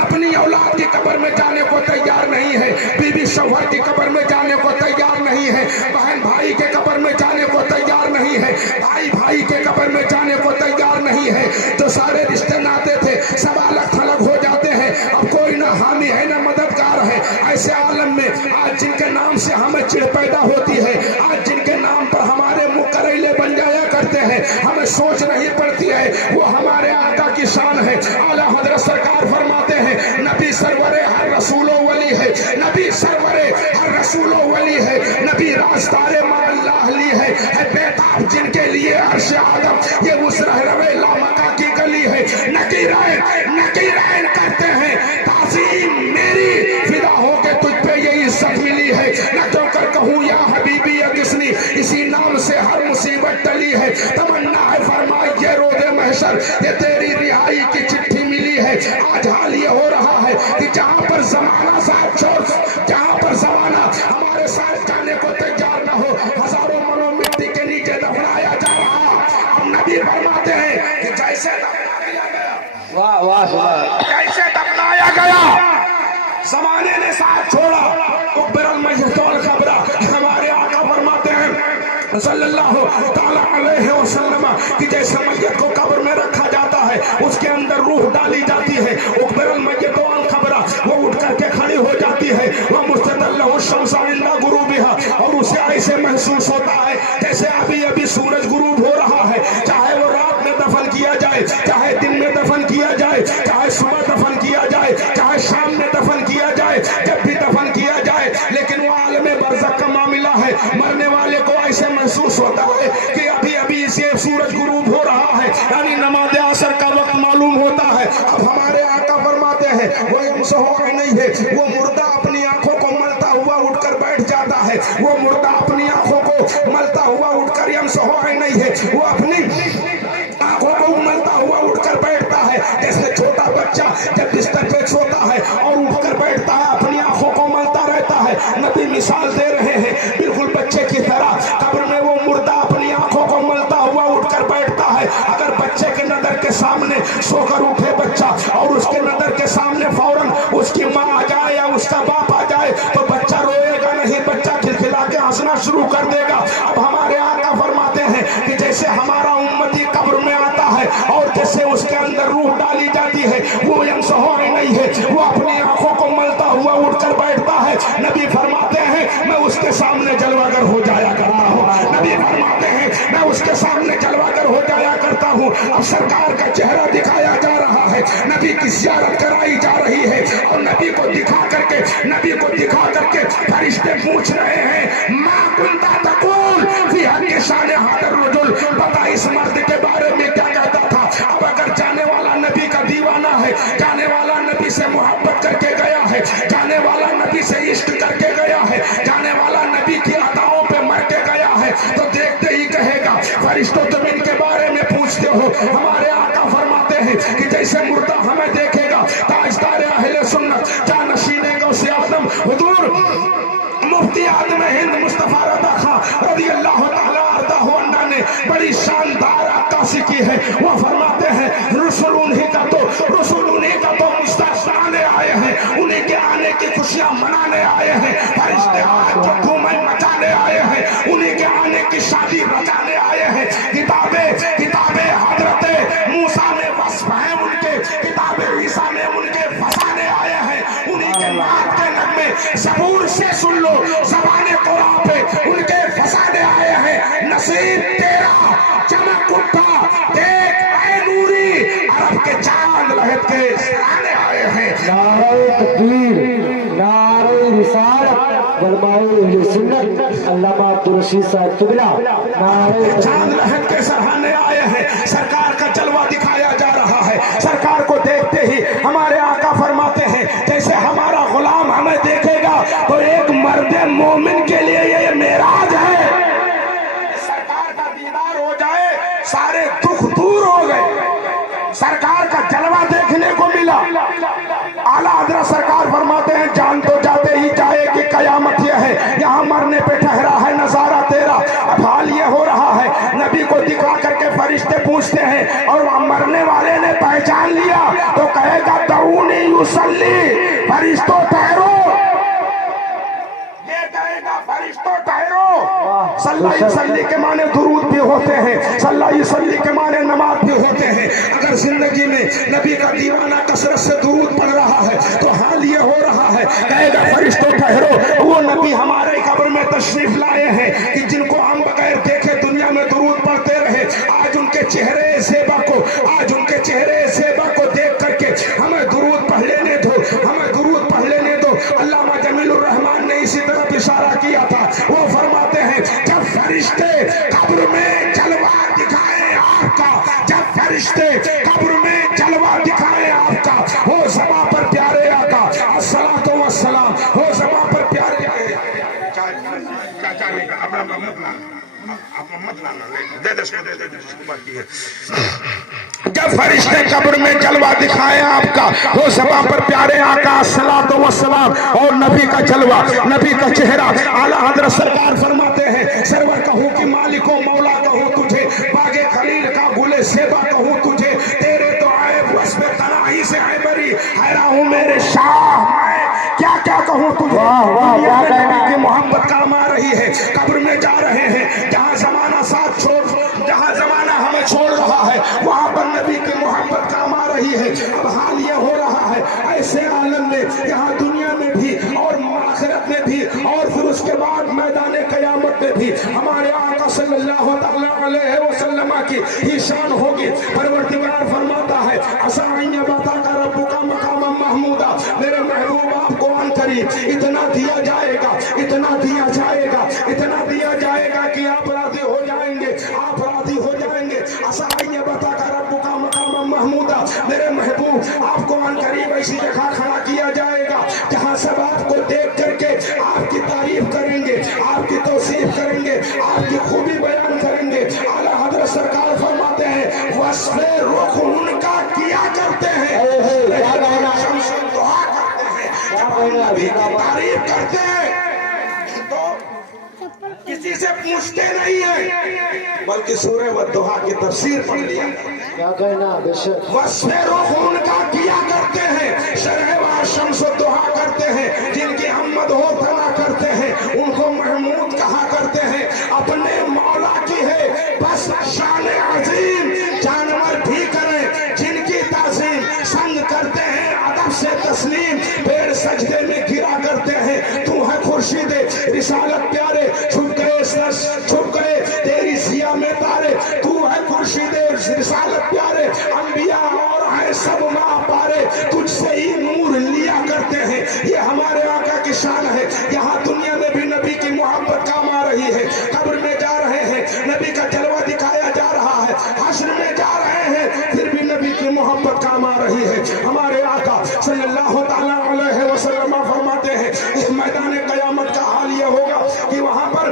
अपनी औलाद की कब्र में जाने को तैयार नहीं है, बीवी शौहर की कब्र में जाने को तैयार नहीं है, बहन भाई के कब्र में जाने को तैयार नहीं है, भाई भाई के कब्र में जाने को तैयार नहीं है। तो सारे रिश्ते नाते थे सब अलग थलग हो जाते हैं, अब कोई ना हामी है ना मददगार है। ऐसे आलम में आज जिनके नाम से हमें चिढ़ पैदा होती है, आज जिनके नाम पर हमारे मुंह करेले बन जाया करते हैं, हमें सोच नहीं पड़ती है है, वो हमारे आका की शान है। आला हजरत सरकार फरमाते हैं नबी सरवरे हर रसूलो वली है, नबी सरवरे हर रसूलो वली है, नबी रास्तारे माल्लाह ली है बेताब जिनके लिए अर्श आदम ये उस रहरवे लामका की गली है। नकीरैन करते हैं ताज़ीम मेरी, फिदा हो के तुझ पे ये इज्जत मिली है। न क्यों कर कहूँ या हबीबी या किसनी, इसी नाम से हर मुसीबत टली है। तमन्ना है फरमाए ये रोज़े महशर ये तेरी रिहाई की चिट्ठी मिली है। आज हाल ये हो रहा है कि जहाँ पर जमाना साथ छोड़, जहाँ पर जमाना हमारे साथ जाने को तैयार न हो, हजारों मनो मिट्टी के नीचे दफनाया जा रहा। अब नबी फरमाते हैं कि जैसे दफनाया गया, वाह वाह वाह, कैसे दफनाया गया, जमाने ने साथ छोड़ा, उकबरल मय्यतुल कब्र। हमारे आका फरमाते हैं सल्लल्लाहु ताला अलैहि वसल्लम कि जैसे मैयत को कब्र में रखा जाता है, उसके अंदर रूह डाली जाती है, उकबरल मय्यतुल कब्र, वो उठ करके खड़ी हो जाती है, वो मुस्तदल्लहु शम्सा इंदा गुरूबिहा, और उसे ऐसे महसूस होता है जैसे अभी अभी सूरज गुरूब हो रहा है। चाहे वो रात में दफन किया जाए, चाहे दिन में दफन किया जाए, चाहे सुबह दफन किया जाए, चाहे शाम में दफन किया जाए, जब भी दफन किया जाए, लेकिन वो आलमे बरज़ख का मामला है। मरने वाले को ऐसे महसूस होता है कि अभी अभी इसे सूरज गुरूब हो रहा है, यानी नमाज असर का वक्त मालूम होता है। अब हमारे आका फरमाते हैं वो यमसहु नहीं है, वो मुर्दा अपनी आंखों को मलता हुआ उठकर बैठ जाता है, वो मुर्दा अपनी आंखों को मलता हुआ उठकर यमसहु नहीं है, वो अपनी आंखों को मलता हुआ उठकर बैठता है। जैसे छोटा बच्चा जब बिस्तर पे सोता है और उठकर बैठता है, अपनी आंखों को मलता रहता है। नबी मिसाल दे रहे हैं बिल्कुल बच्चे की तरह, कब्र में वो मुर्दा अपनी आंखों को मलता हुआ उठकर बैठता है। अगर बच्चे के नजर के सामने सोकर उठे बच्चा और उसके नजर के सामने फौरन उसकी माँ आ जाए या उसका बाप आ जाए तो बच्चा रोएगा नहीं, बच्चा खिलखिला के हंसना शुरू कर देगा। अब हमारे आका फरमाते हैं कि जैसे हमारा उम्मती कब्र में आता है और जैसे उसके अंदर रूह डाली जाती है, वो यमसहु नहीं है, वो अपनी आंखों को मलता हुआ उठकर बैठता है। नबी फरमाते हैं मैं उसके सामने जलवागर हो जाया करता हूँ, नबी फरमाते हैं मैं उसके सामने जलवागर हो जाया करता हूँ। अब सरकार का चेहरा दिखाया जा रहा है, नबी की ज़ियारत कराई जा रही है, और नबी को दिखा करके फरिश्ते पूछ रहे हैं माँ कुंता तकूल फी हक़्क़ि शान हाज़िर रजुल, पता इस मर्द के बारे में क्या कहता था। अब अगर जाने वाला नबी का दीवाना है, जाने वाला नबी से मोहब्बत करके गया है, जाने वाला नबी से इश्क करके गया है, जाने वाला नबी की अदाओं पे मर के गया है, तो देखते ही कहेगा फरिश्तों तुम इनके बारे में पूछते हो। हमारे आका फरमाते हैं कि जैसे मुर्दा हमें देखेगा ताजदार अहले सुन्नत जानशीने गौसे आज़म हुजूर मुफ्ती आदम हिंद मुस्तफा रज़ा खां रज़ियल्लाहु ताला अर्ज़ाहु अन्ना ने बड़ी शानदार अक्कासी की है। वो फरमाते हैं रसूल उन्हीं का तो मुस्तफ़ाने आए हैं, उन्हीं के आने की खुशियां मनाने आए हैं, फरिश्ते आज धूमें मचाने आए हैं, उन्हीं के आने की शादी रचाने आए हैं। किताबें हजरत मूसा में वस्फ हैं उनके, किताबें ईसा में उनके फसाने आए हैं, उन्हीं के नात के नगमे ज़बूर से सुन लो, ज़बाने कुरान पे उनके फसाने आए हैं। नसीब तेरा चमक उठा देख ऐ नूरी, अरब के चांद लहद के आने आए हैं। नारे तकबीर, नारे रिसालत, जलवाए अहले सुन्नत अल्लामा अब्दुल रशीद साहब किबला, नारे चांद लहद के सराहने आए हैं। सरकार का जलवा दिखाया जा रहा है। सरकार को देखते ही हमारे आका फरमाते हैं जैसे हमारा गुलाम हमें देखेगा तो एक मर्द मोमिन के लिए ये मेराज है। सरकार का दीदार हो जाए सारे दुख दूर हो गए, सरकार का जलवा देखने को मिला। आला हजरत सरकार फरमाते हैं जान तो जाते ही जाएगी कयामत यह है, यहाँ मरने पे ठहरा है नजारा तेरा। अब हाल ये हो रहा है नबी को दिखा करके फरिश्ते पूछते हैं और मरने वाले ने पहचान लिया तो कहेगा दऊनी युसल्ली, फरिश्तों ठहरो, ये कहेगा फरिश्तों ठहरो। सल्ला युसल्ली के माने दुरूद भी होते हैं, सल्ला युसल्ली के माने नमाज भी होते हैं। अगर जिंदगी में नबी का दीवाना कसरत से दुरूद पढ़ रहा है तो हाल ये हो रहा है कहेगा फरिश्तों ठहरो। वो नबी हमारे कब्र में तशरीफ लाए हैं कि जिनको हम बगैर देखे दुनिया में दुरूद पढ़ते रहे, आज उनके चेहरे ज़ेबा को इशारा किया था। वो फरमाते हैं जब फरिश्ते कब्र में जलवा दिखाए आपका, जब फरिश्ते कब्र में जलवा दिखाए आपका, हो समा पर प्यारे आका अस्सलातु वस्सलाम, हो समा पर प्यारे जब फरिश्ते कब्र में जलवा दिखाए आपका, वो समा पर प्यारे आका अस्सलातु वस्सलाम, और नबी का जलवा, नबी का चेहरा। आला हजरत सरकार फरमाते हैं सरवर कहूँ कि मालिको मौला कहूँ तुझे, बागे खलील का गुले सेबा कहूँ तुझे, तेरे तो आए बस में तनाही से है बरी, हैरा हूँ मेरे शाह, क्या क्या कहूँ तुझे। नबी की मोहब्बत काम आ रही है, कब्र में जा रहे हैं, जहाँ जमाना साथ छोड़, जहाँ जमाना हमें छोड़ रहा है, वहाँ पर नबी की मोहब्बत काम आ रही है। अब हाल ये हो रहा है ऐसे आलम में, यहाँ दुनिया में भी और आखिरत में भी, और फिर उसके बाद मैदान क़यामत में भी हमारे आका सल्लल्लाहु अलैहि वसल्लम की ही शान होगी। परवरदिगार फरमाता है असाइया बता का रब्बुका मकाम महमूदा, मेरे महबूब आपको अन करीब इतना दिया जाएगा, इतना दिया जाएगा, इतना दिया जाएगा कि आप राजी हो जाएंगे, आप राजी हो जाएंगे। असाइया बता का रब्बुका मकाम महमूदा, मेरे महबूब आपको अन करीब ऐसी जगह खड़ा किया जाएगा जहाँ सब आपको देख करके आपकी तारीफ करेंगे, आपकी तौसीफ करेंगे, आपकी खूबी बयान करेंगे। आला हजरत सरकार फरमाते हैं वस्फ़े रुख उनका किया करते हैं, दुआ करते हैं, नबी की तारीफ करते हैं तो किसी से पूछते नहीं है, बल्कि सूरह वद्दुहा की तफसीर पढ़ लिया। क्या कहना बेशक वस्फ़े रुख उनका किया करते हैं, शरह व शम्स दुआ करते हैं, जिनकी अहमद हो तना करते हैं, उनको महमूद कहा करते हैं, अपने मौला की है बस शान अजीम, जानवर भी करें जिनकी ताज़ीम, संग करते हैं अदब से तस्लीम, पेड़ सजदे में गिरा करते हैं, तू है खुर्शीद रिसालत प्यारे, छुप गए तेरी जिया में तारे, तू है खुर्शीद रिसालत प्यारे, अंबिया और है सब माँ पारे, तुझसे ही नूर लिया करते हैं। ये हमारे आका की शान है। यहाँ दुनिया में भी नबी की मोहब्बत काम आ रही है, कब्र में जा रहे हैं, नबी का जलवा दिखाया जा रहा है, हश्र में जा रहे हैं, फिर भी नबी की मोहब्बत काम आ रही है। हमारे आका सल्लल्लाहु ताला अलैहि वसल्लम फरमाते हैं इस मैदान क़यामत का हाल ये होगा कि वहाँ पर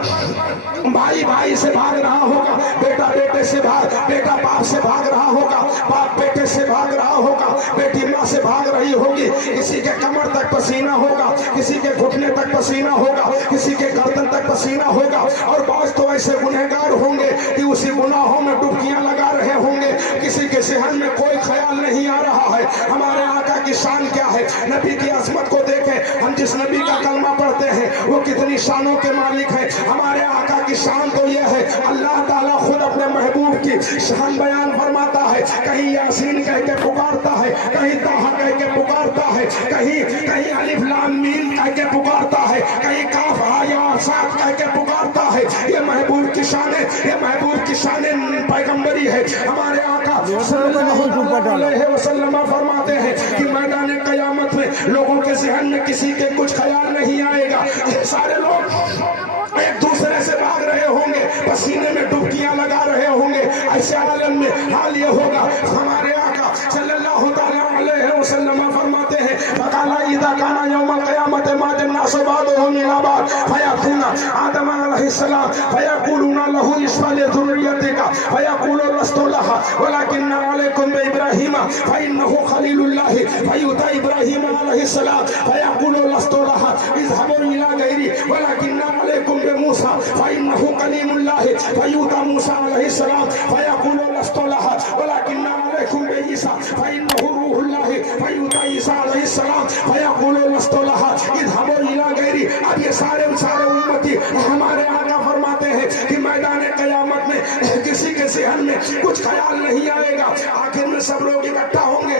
भाई भाई से भाग रहा होगा, बेटा बेटे से भाग, बेटा बाप से भाग रहा होगा, बाप बेटे से भाग रहा होगा, बेटी माँ से भाग रही होगी, किसी के कमर तक पसीना होगा, किसी के घुटने तक पसीना होगा, किसी के गर्दन तक पसीना होगा, और बहुत तो ऐसे गुनहगार होंगे कि उसी गुनाहों में डुबकियां लगा रहे होंगे, किसी के ज़हन में कोई ख्याल नहीं आ रहा है। हमारे आका की शान क्या है, नबी की अजमत को देखें, हम जिस नबी का कलमा पढ़ते हैं वो कितनी शानों के मालिक है। हमारे आका की शान तो यह है, अल्लाह ताला खुद अपने महबूब की शान बयान फरमाता है, कहीं यासीन कह के पुकारता है, कहीं ताहा कह के पुकारता है, कहीं कहीं अलिफ लाम मीम कह के पुकारता है, कहीं काफ हा या साथ कह के पुकारता है। ये महबूब की शान है, ये महबूब की शान पैगंबरी है। हमारे आका सल्लल्लाहु अलैहि वसल्लम फरमाते हैं कि मैदान क़यामत में लोगों के ज़हन में किसी के कुछ ख्याल नहीं आएगा, सारे लोग एक दूसरे से भाग रहे होंगे, पसीने में डुबकियां लगा रहे होंगे। ऐसे आलम में हाल ये होगा। हमारे आका सल्लल्लाहु ताला अलैहि वसल्लम फरमाते हैं फकाला इदा काना यौमल क़यामत मा जन्नास बादुहुम इला बाद फयकुना आदम अलैहिस्सलाम फयकुलूना लहू इस्फाल ज़ुर्रियतिका फयकुलु लस्तु लहा वलाकिन अलैकुम बिइब्राहीम फइन्नहु खलीलुल्लाह फयुता इब्राहीम अलैहिस्सलाम फयकुलु लस्तु लहा इज़हबू इला गैरी वलाकिन अलैकुम बिमूसा फइन्नहु कलीमुल्लाह फयुता मूसा अलैहिस्सलाम फयकुलु लस्तु लहा वलाकिन अलैकुम बिईसा फइन्नहु रूहुल्लाह फयुता ईसा अलैहिस्सलाम फयकुलु लस्तु लहा इज़हबू इला गैरी। अब ये सारे उम्मती हमारे आका फरमाते हैं कि मैदान क़यामत में किसी के ज़हन में कुछ ख्याल नहीं आएगा। आखिर में सब लोग इकट्ठा होंगे,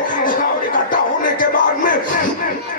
और इकट्ठा होने के बाद में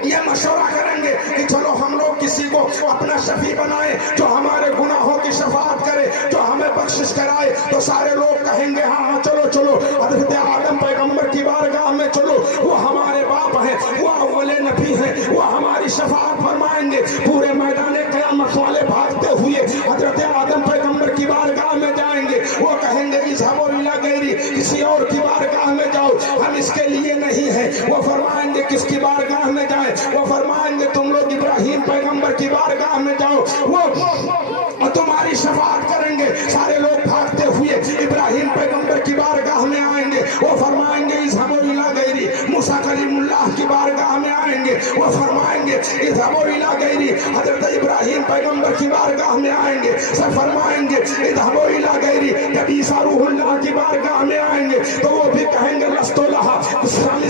ये मशवरा करेंगे कि चलो हम लोग किसी को अपना शफी बनाए जो हमारे गुनाहों की शफाअत करे, जो हमें बख्शिश कराए। तो सारे लोग कहेंगे हाँ हाँ चलो चलो हज़रत आदम पैगंबर की बारगाह में चलो, वो हमारे बाप हैं, वो अव्वले नबी हैं, वो हमारी शफाअत फरमाएंगे। पूरे मैदान कयामत वाले भागते हुए हजरत आदम पैगंबर की बारगाह में जाएंगे। वो कहेंगे इज़हबू इला गैरी, किसी और की बारगाह में जाओ, हम इसके लिए नहीं है। वो फरमाएंगे किसकी बारगाह में जाए? वो फरमाएंगे तुम लोग इब्राहिम पैगंबर की बारगाह में जाओ, वो तुम्हारी शफाअत करेंगे। सारे लोग भागते हुए इब्राहिम पैगंबर की बारगाह में आएंगे। वो फरमाएंगे इज़हबू इला गैरी। मूसा कलीमुल्लाह की बारगाह में आएंगे। वो फरमाएंगे इज़हबू इला गैरी। हजरत इब्राहिम पैगंबर की बारगाह में आएंगे, सब फरमाएंगे इज़हबू इला गैरी। जब ईसा रूहुल्लाह की बारगाह में आएंगे तो वो भी कहेंगे लस्तो लहा, हम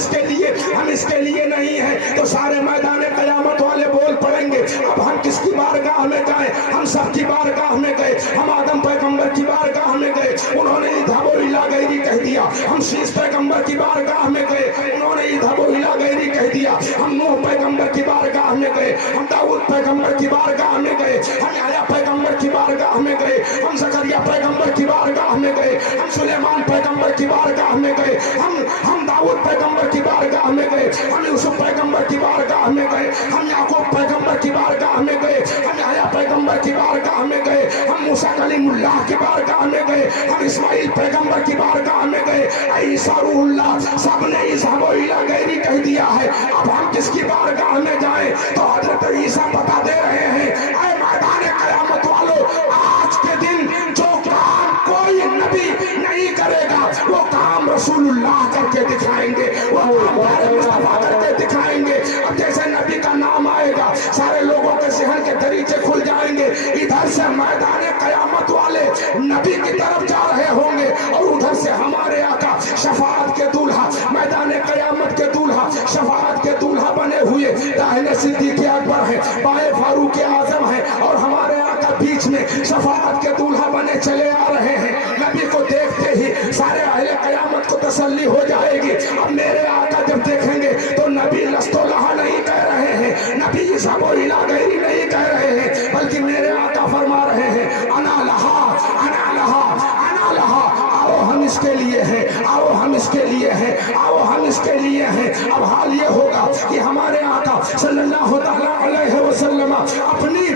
इसके लिए नहीं है। तो सारे मैदान क़यामत वाले बोल पड़ेंगे अब हम किसकी बारगाह में जाएं? हम सब की बारगाह में गए, हम आदम पैगंबर की बारगाह में गए, उन्होंने इज़हबू इला गैरी कह दिया। हम शीश पैगंबर की बारगाह में गए, उन्होंने इज़हबू इला गैरी कह दिया। हम नूह पैगंबर की बारगाह में गए, हम दाऊद पैगंबर की बारगाह में गए, हम याह्या पैगंबर की बारगाह में गए, हम ज़करिया पैगंबर की बारगाह में गए, हम सुलेमान पैगंबर की बारगाह में गए, हम दाऊद पैगंबर की बारगाह में गए, हम यूसुफ पैगंबर की बारगाह में गए, हम याकूब पैगंबर की बारगाह में गए, हम याह्या पैगंबर की बारगाह में गए, हम मूसा कलीमुल्लाह की बारगाह में गए, हम इस्माइल पैगंबर की बारगाह में गए। ईसा रूहुल्लाह सबने इज़हबू इला गैरी कह दिया है। अब हम किसकी बारगाह में जाएं? तो हजरत ईसा बता दे रहे हैं ऐ मैदान क़यामत वालों, आज के दिन जो काम कोई नबी नहीं करेगा वो काम रसूलुल्लाह करके दिखाएंगे, वो काम मुस्तफा करके दिखाएंगे। अब जैसे नबी का नाम आएगा सारे लोगों के ज़हन के दरीचे खुल जाएंगे। इधर से मैदान क़यामत वाले नबी की तरफ जा रहे होंगे और उधर से हमारे आका शफाअत के दूल्हा, मैदान क़यामत के दूल्हा, शफाअत के दूल्हा बने हुए दाहिने सिद्दीक़ अकबर है, बाएं फारूक आज़म है और हमारे आका बीच में शफाअत के दूल्हा बने चले आ रहे हैं। नबी को देखते ही सारे अहले क़यामत को तसल्ली हो जाएगी। अब मेरे आका जब देखेंगे तो नबी लस्तो लहा नहीं कह रहे हैं, नबी इज़हबू इला गैरी नहीं कह रहे हैं, बल्कि मेरे आका फरमा रहे हैं अना लहा, अना लहा, अना लहा। आओ हम इसके लिए हैं, आओ हम इसके लिए हैं, आओ हम इसके लिए हैं। अब हाल ये होगा कि हमारे आका सल्लल्लाहु तआला अलैहि वसल्लम अपनी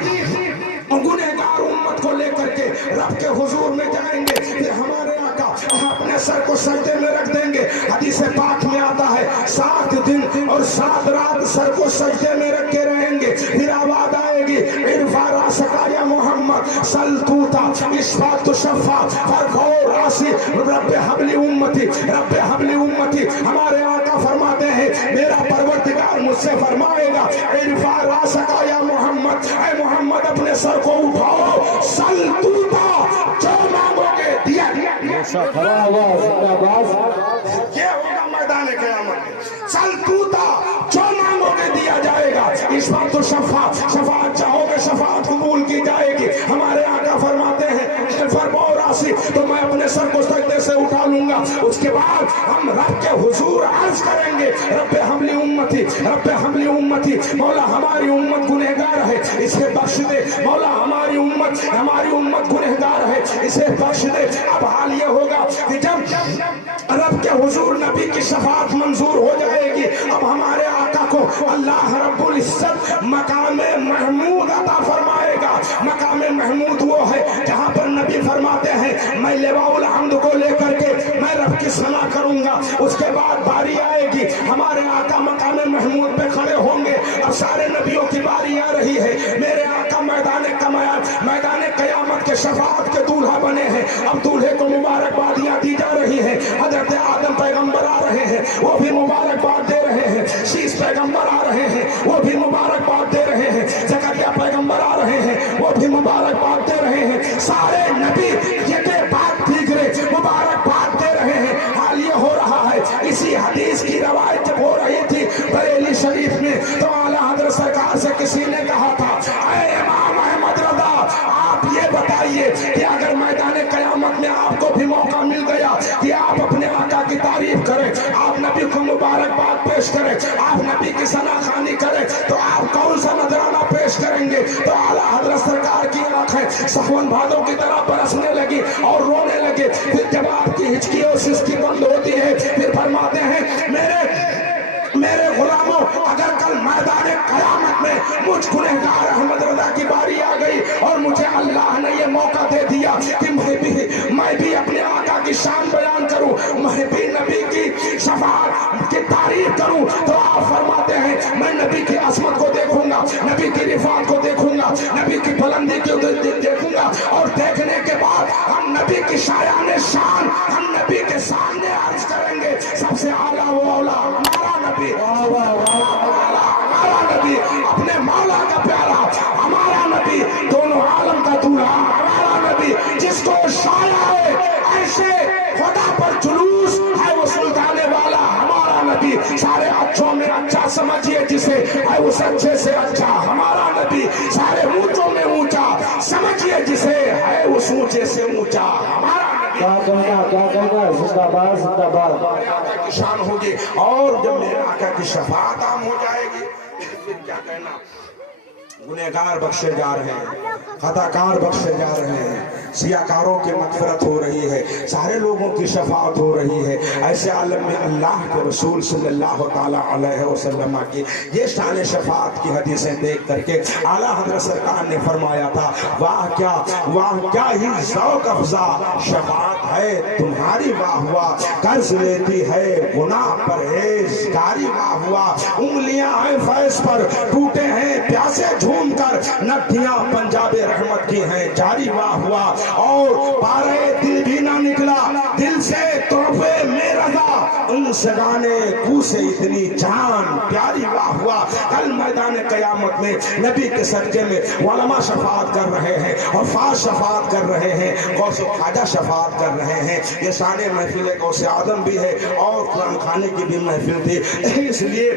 गुनहगार उम्मत को लेकर के रब के हुजूर में जाएंगे। फिर हमारे आका अपने सर को सजदे में रख देंगे। हदीस पाक में आता है 7 दिन और 7 रात सर को सजदे में रख के रहेंगे। फिर आवाज आएगी इरफा रासका या मोहम्मद सल तूता इशफा तुशफ़ा फरफो रासी रब्बे हबली उम्मती, रब्बे हबली उम्मती। हमारे आका फरमाते हैं मेरा परवरदिगार मुझसे फरमाएगा इरफा रासका या मोहम्मद, ऐ मोहम्मद अपने सर को उठाओ, सल तूता जो मांगोगे दिया दिया। ये होगा मैदान क़यामत। सल तूता जो मांगोगे दिया जाएगा। इस बात तो शफाअत चाहोगे शफाअत कबूल की जाएगी। हमारे आका फरमाते हैं राशि तो मैं अपने सर को सजदे से उठा लूंगा। उसके बाद हम रब के हुजूर अर्ज करेंगे रब्बे हमली उम्मती, रब्बे हमली उम्मती, मौला हमारी उम्मत गुनहगार है इसे बख्श दे, मौला हमारी उम्मत गुनहगार है इसे बख्श दे। अब हाल ये होगा कि जब रब के हुजूर नबी की शफाअत मंजूर हो जाएगी, अब हमारे आका को अल्लाह रब्बुल इज्जत मकामे महमूद अता फरमाएगा। मकामे महमूद वो है जहाँ पर नबी फरमाते हैं मैं लेवाउल हम्द को लेकर के मैं रब की सना करूंगा। उसके बाद बारी आएगी हमारे आका मकामे महमूद पे खड़े होंगे। अब सारे नबियों की बारी आ रही है। मेरे आका मैदान क़यामत के शफाअत के दूल्हा बने हैं। अब दूल्हे को मुबारकबादियां दी जा रही है। हजरत आदम पैगंबर आ रहे हैं, वो भी मुबारकबाद दे रहे हैं। शीश पैगंबर आ रहे हैं, वो भी मुबारकबाद दे रहे हैं। ज़करिया पैगंबर आ रहे हैं, वो भी मुबारकबाद दे रहे हैं। सारे नबी ये बात ठीकरे मुबारकबाद दे रहे हैं। हाल ये हो रहा है इसी हदीस की रवायत जब हो रही थी बरेली शरीफ में, तो आला हज़रत सरकार से किसी ने कहा था ऐ इमाम अहमद रज़ा आप ये बताइए कि अगर मैदान क़यामत में आपको भी मौका मिल गया कि आप अपने आका की तारीफ करें, आप नबी को मुबारकबाद पेश करें, आप नबी की सनाखानी करें, तो आप कौन सा नजराना पेश करेंगे? तो आला हज़रत सरकार की आंखें सफवन भादों की तरह बरसने लगी और रोने लगे। फिर जब आपकी हिचकी और सिसकी बंद होती है फिर फरमाते हैं میرے غلاموں اگر کل میدان قیامت میں مجھ گنہگار احمد رضا کی باری آ گئی اور مجھے اللہ نے یہ موقع دے دیا کہ میں بھی اپنے آقا کی شان بیان کروں، میں بھی نبی کی شفاعت کی تعریف کروں، تو آپ فرماتے ہیں میں نبی کی عظمت کو دیکھوں گا، نبی کی رفعت کو دیکھوں گا، نبی کی بلندی کو دیکھوں گا، اور دیکھنے کے بعد ہم نبی کی شایان شان ہم نبی کے سامنے عرض کریں گے سب سے اعلیٰ و اولا ہمارا نبی، ہمارا نبی، اپنے مولا کا پیارا ہمارا نبی، دونوں عالم کا دولہا ہمارا نبی، جس کو شایا ہے ایسے خدا پر جلوس ہے وہ سلطانے والا ہمارا نبی، سارے اچھوں میں اچھا سمجھیے جسے ہے وہ سچے سے اچھا ہمارا نبی، سارے اونچوں میں اونچا سمجھیے جسے ہے وہ سوچے سے اونچا ہمارا نبی۔ کیا کہنا زندہ باد زندہ باد کی شان ہوگی، اور جب میرے آقا کی شفاعت عام ہو جائے گی پھر کیا کہنا، گنہگار بخشے جا رہے ہیں، خطاکار بخشے جا رہے ہیں، سیاکاروں کی مغفرت ہو رہی ہے، سارے لوگوں کی شفاعت ہو رہی ہے۔ ایسے عالم میں اللہ کے رسول صلی اللہ تعالیٰ علیہ وسلم کی یہ شان شفاعت کی حدیثیں دیکھ کر کے اعلیٰ حضرت سرکار نے فرمایا تھا واہ کیا ہی ذوق افزا شفاعت ہے تمہاری، واہ واہ قرض لیتی ہے گناہ پرہیزگاری، واہ واہ انگلیاں ہیں فیض پر ٹوٹے ہیں پیاسے جھوم کر، نٹھیاں پنجاب رحمت کی ہیں جاری، واہ واہ اور پارے دل بھی نہ نکلا دل سے تحفے میں رضا ان سگانے کو سے اتنی جان پیاری، واہ واہ کل میدان قیامت میں نبی کے صدقے میں علماء شفاعت کر رہے ہیں، حفاظ شفاعت کر رہے ہیں، غوث خواجہ شفاعت کر رہے ہیں۔ یہ شان محفل غوث آدم بھی ہے اور قرآن خانے کی بھی محفل تھی، اس لیے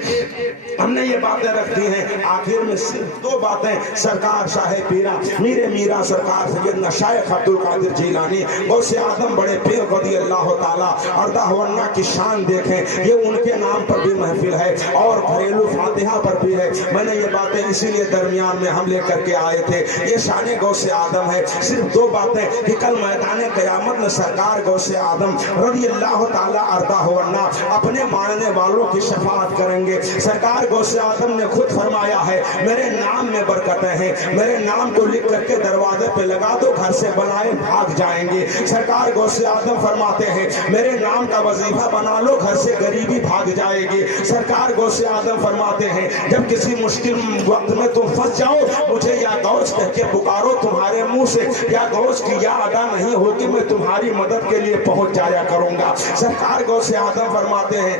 ہم نے یہ باتیں رکھتی ہیں۔ آخر میں صرف دو باتیں، سرکار شاہ پیرا میر میرا سرکار سیدنا شیخ عبد القادر جیلانی غوث آدم بڑے پیر رضی اللہ تعالیٰ اردہ ورنہ کی شان دیکھیں، یہ ان کے نام پر بھی محفل ہے اور گھریلو فاتحہ پر بھی ہے۔ میں نے یہ باتیں اسی لیے درمیان میں ہم لے کر کے آئے تھے، یہ شان غوث آدم ہے۔ صرف دو باتیں کہ کل میدان قیامت میں سرکار غوث آدم رضی اللہ تعالیٰ اردہ ورنہ اپنے ماننے والوں کی شفاعت کریں گے۔ سرکار غوث آدم نے خود فرمایا ہے میرے نام میں برکتیں ہیں، میرے نام کو لکھ کر کے دروازے پہ لگا دو، گھر سے بلائے بھاگ جائیں گے۔ سرکار غوث آدم فرماتے ہیں میرے نام کا وظیفہ بنا لو، گھر سے غریبی بھاگ جائے گی۔ سرکار غوث آدم فرماتے ہیں جب کسی مشکل وقت میں تم پھنس جاؤ مجھے یا غوث کہہ کے پکارو، تمہارے منہ سے یا غوث کی یا ادا نہیں ہوگی، میں تمہاری مدد کے لیے پہنچ جایا کروں گا۔ سرکار غوث آدم فرماتے ہیں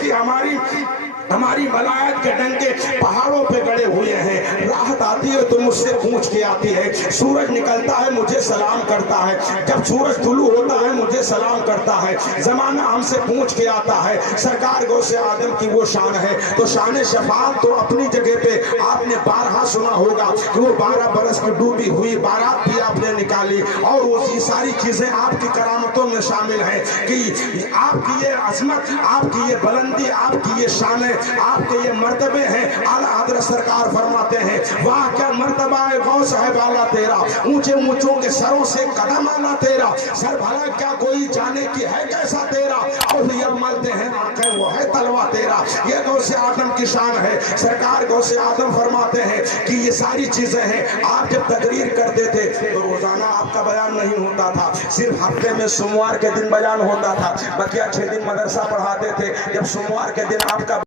کہ ہماری ملائکت کے ڈنکے پہاڑوں پہ گڑے ہوئے ہیں، راحت آتی ہے تو مجھ سے پوچھ کے آتی ہے، سورج نکلتا ہے مجھے سلام کرتا ہے، جب سورج طلوع ہوتا ہے مجھے سلام کرتا ہے، زمانہ ہم سے پوچھ کے آتا ہے۔ سرکار غوث آدم کی وہ شان ہے، تو شان شفاعت تو اپنی جگہ پہ آپ نے بارہا سنا ہوگا کہ وہ 12 برس کی ڈوبی ہوئی بارات بھی آپ نے نکالی، اور وہ ساری چیزیں آپ کی کرامتوں میں شامل ہیں کہ آپ کی یہ عظمت، آپ کی یہ بلندی، آپ کی یہ شان، آپ کے یہ مرتبے ہیں۔ اعلیٰ حضرت سرکار فرماتے ہیں واہ کیا مرتبہ ہے غوث ہے بالا تیرا، اونچے اونچوں کے سروں سے قدم آنا تیرا، سر بھلا کیا کوئی جانے کی ہے کیسا تیرا، اور یہ ملتے ہیں آنکھیں وہ ہے تلوا تیرا، یہ غوث آدم کی شان ہے۔ سرکار غوث آدم فرماتے ہیں کہ یہ ساری چیزیں ہیں۔ آپ جب تقریر کرتے تھے تو روزانہ آپ کا بیان نہیں ہوتا تھا، صرف ہفتے میں سوموار کے دن بیان ہوتا تھا، بقیہ 6 دن مدرسہ پڑھاتے تھے۔ جب سوموار کے دن آپ کا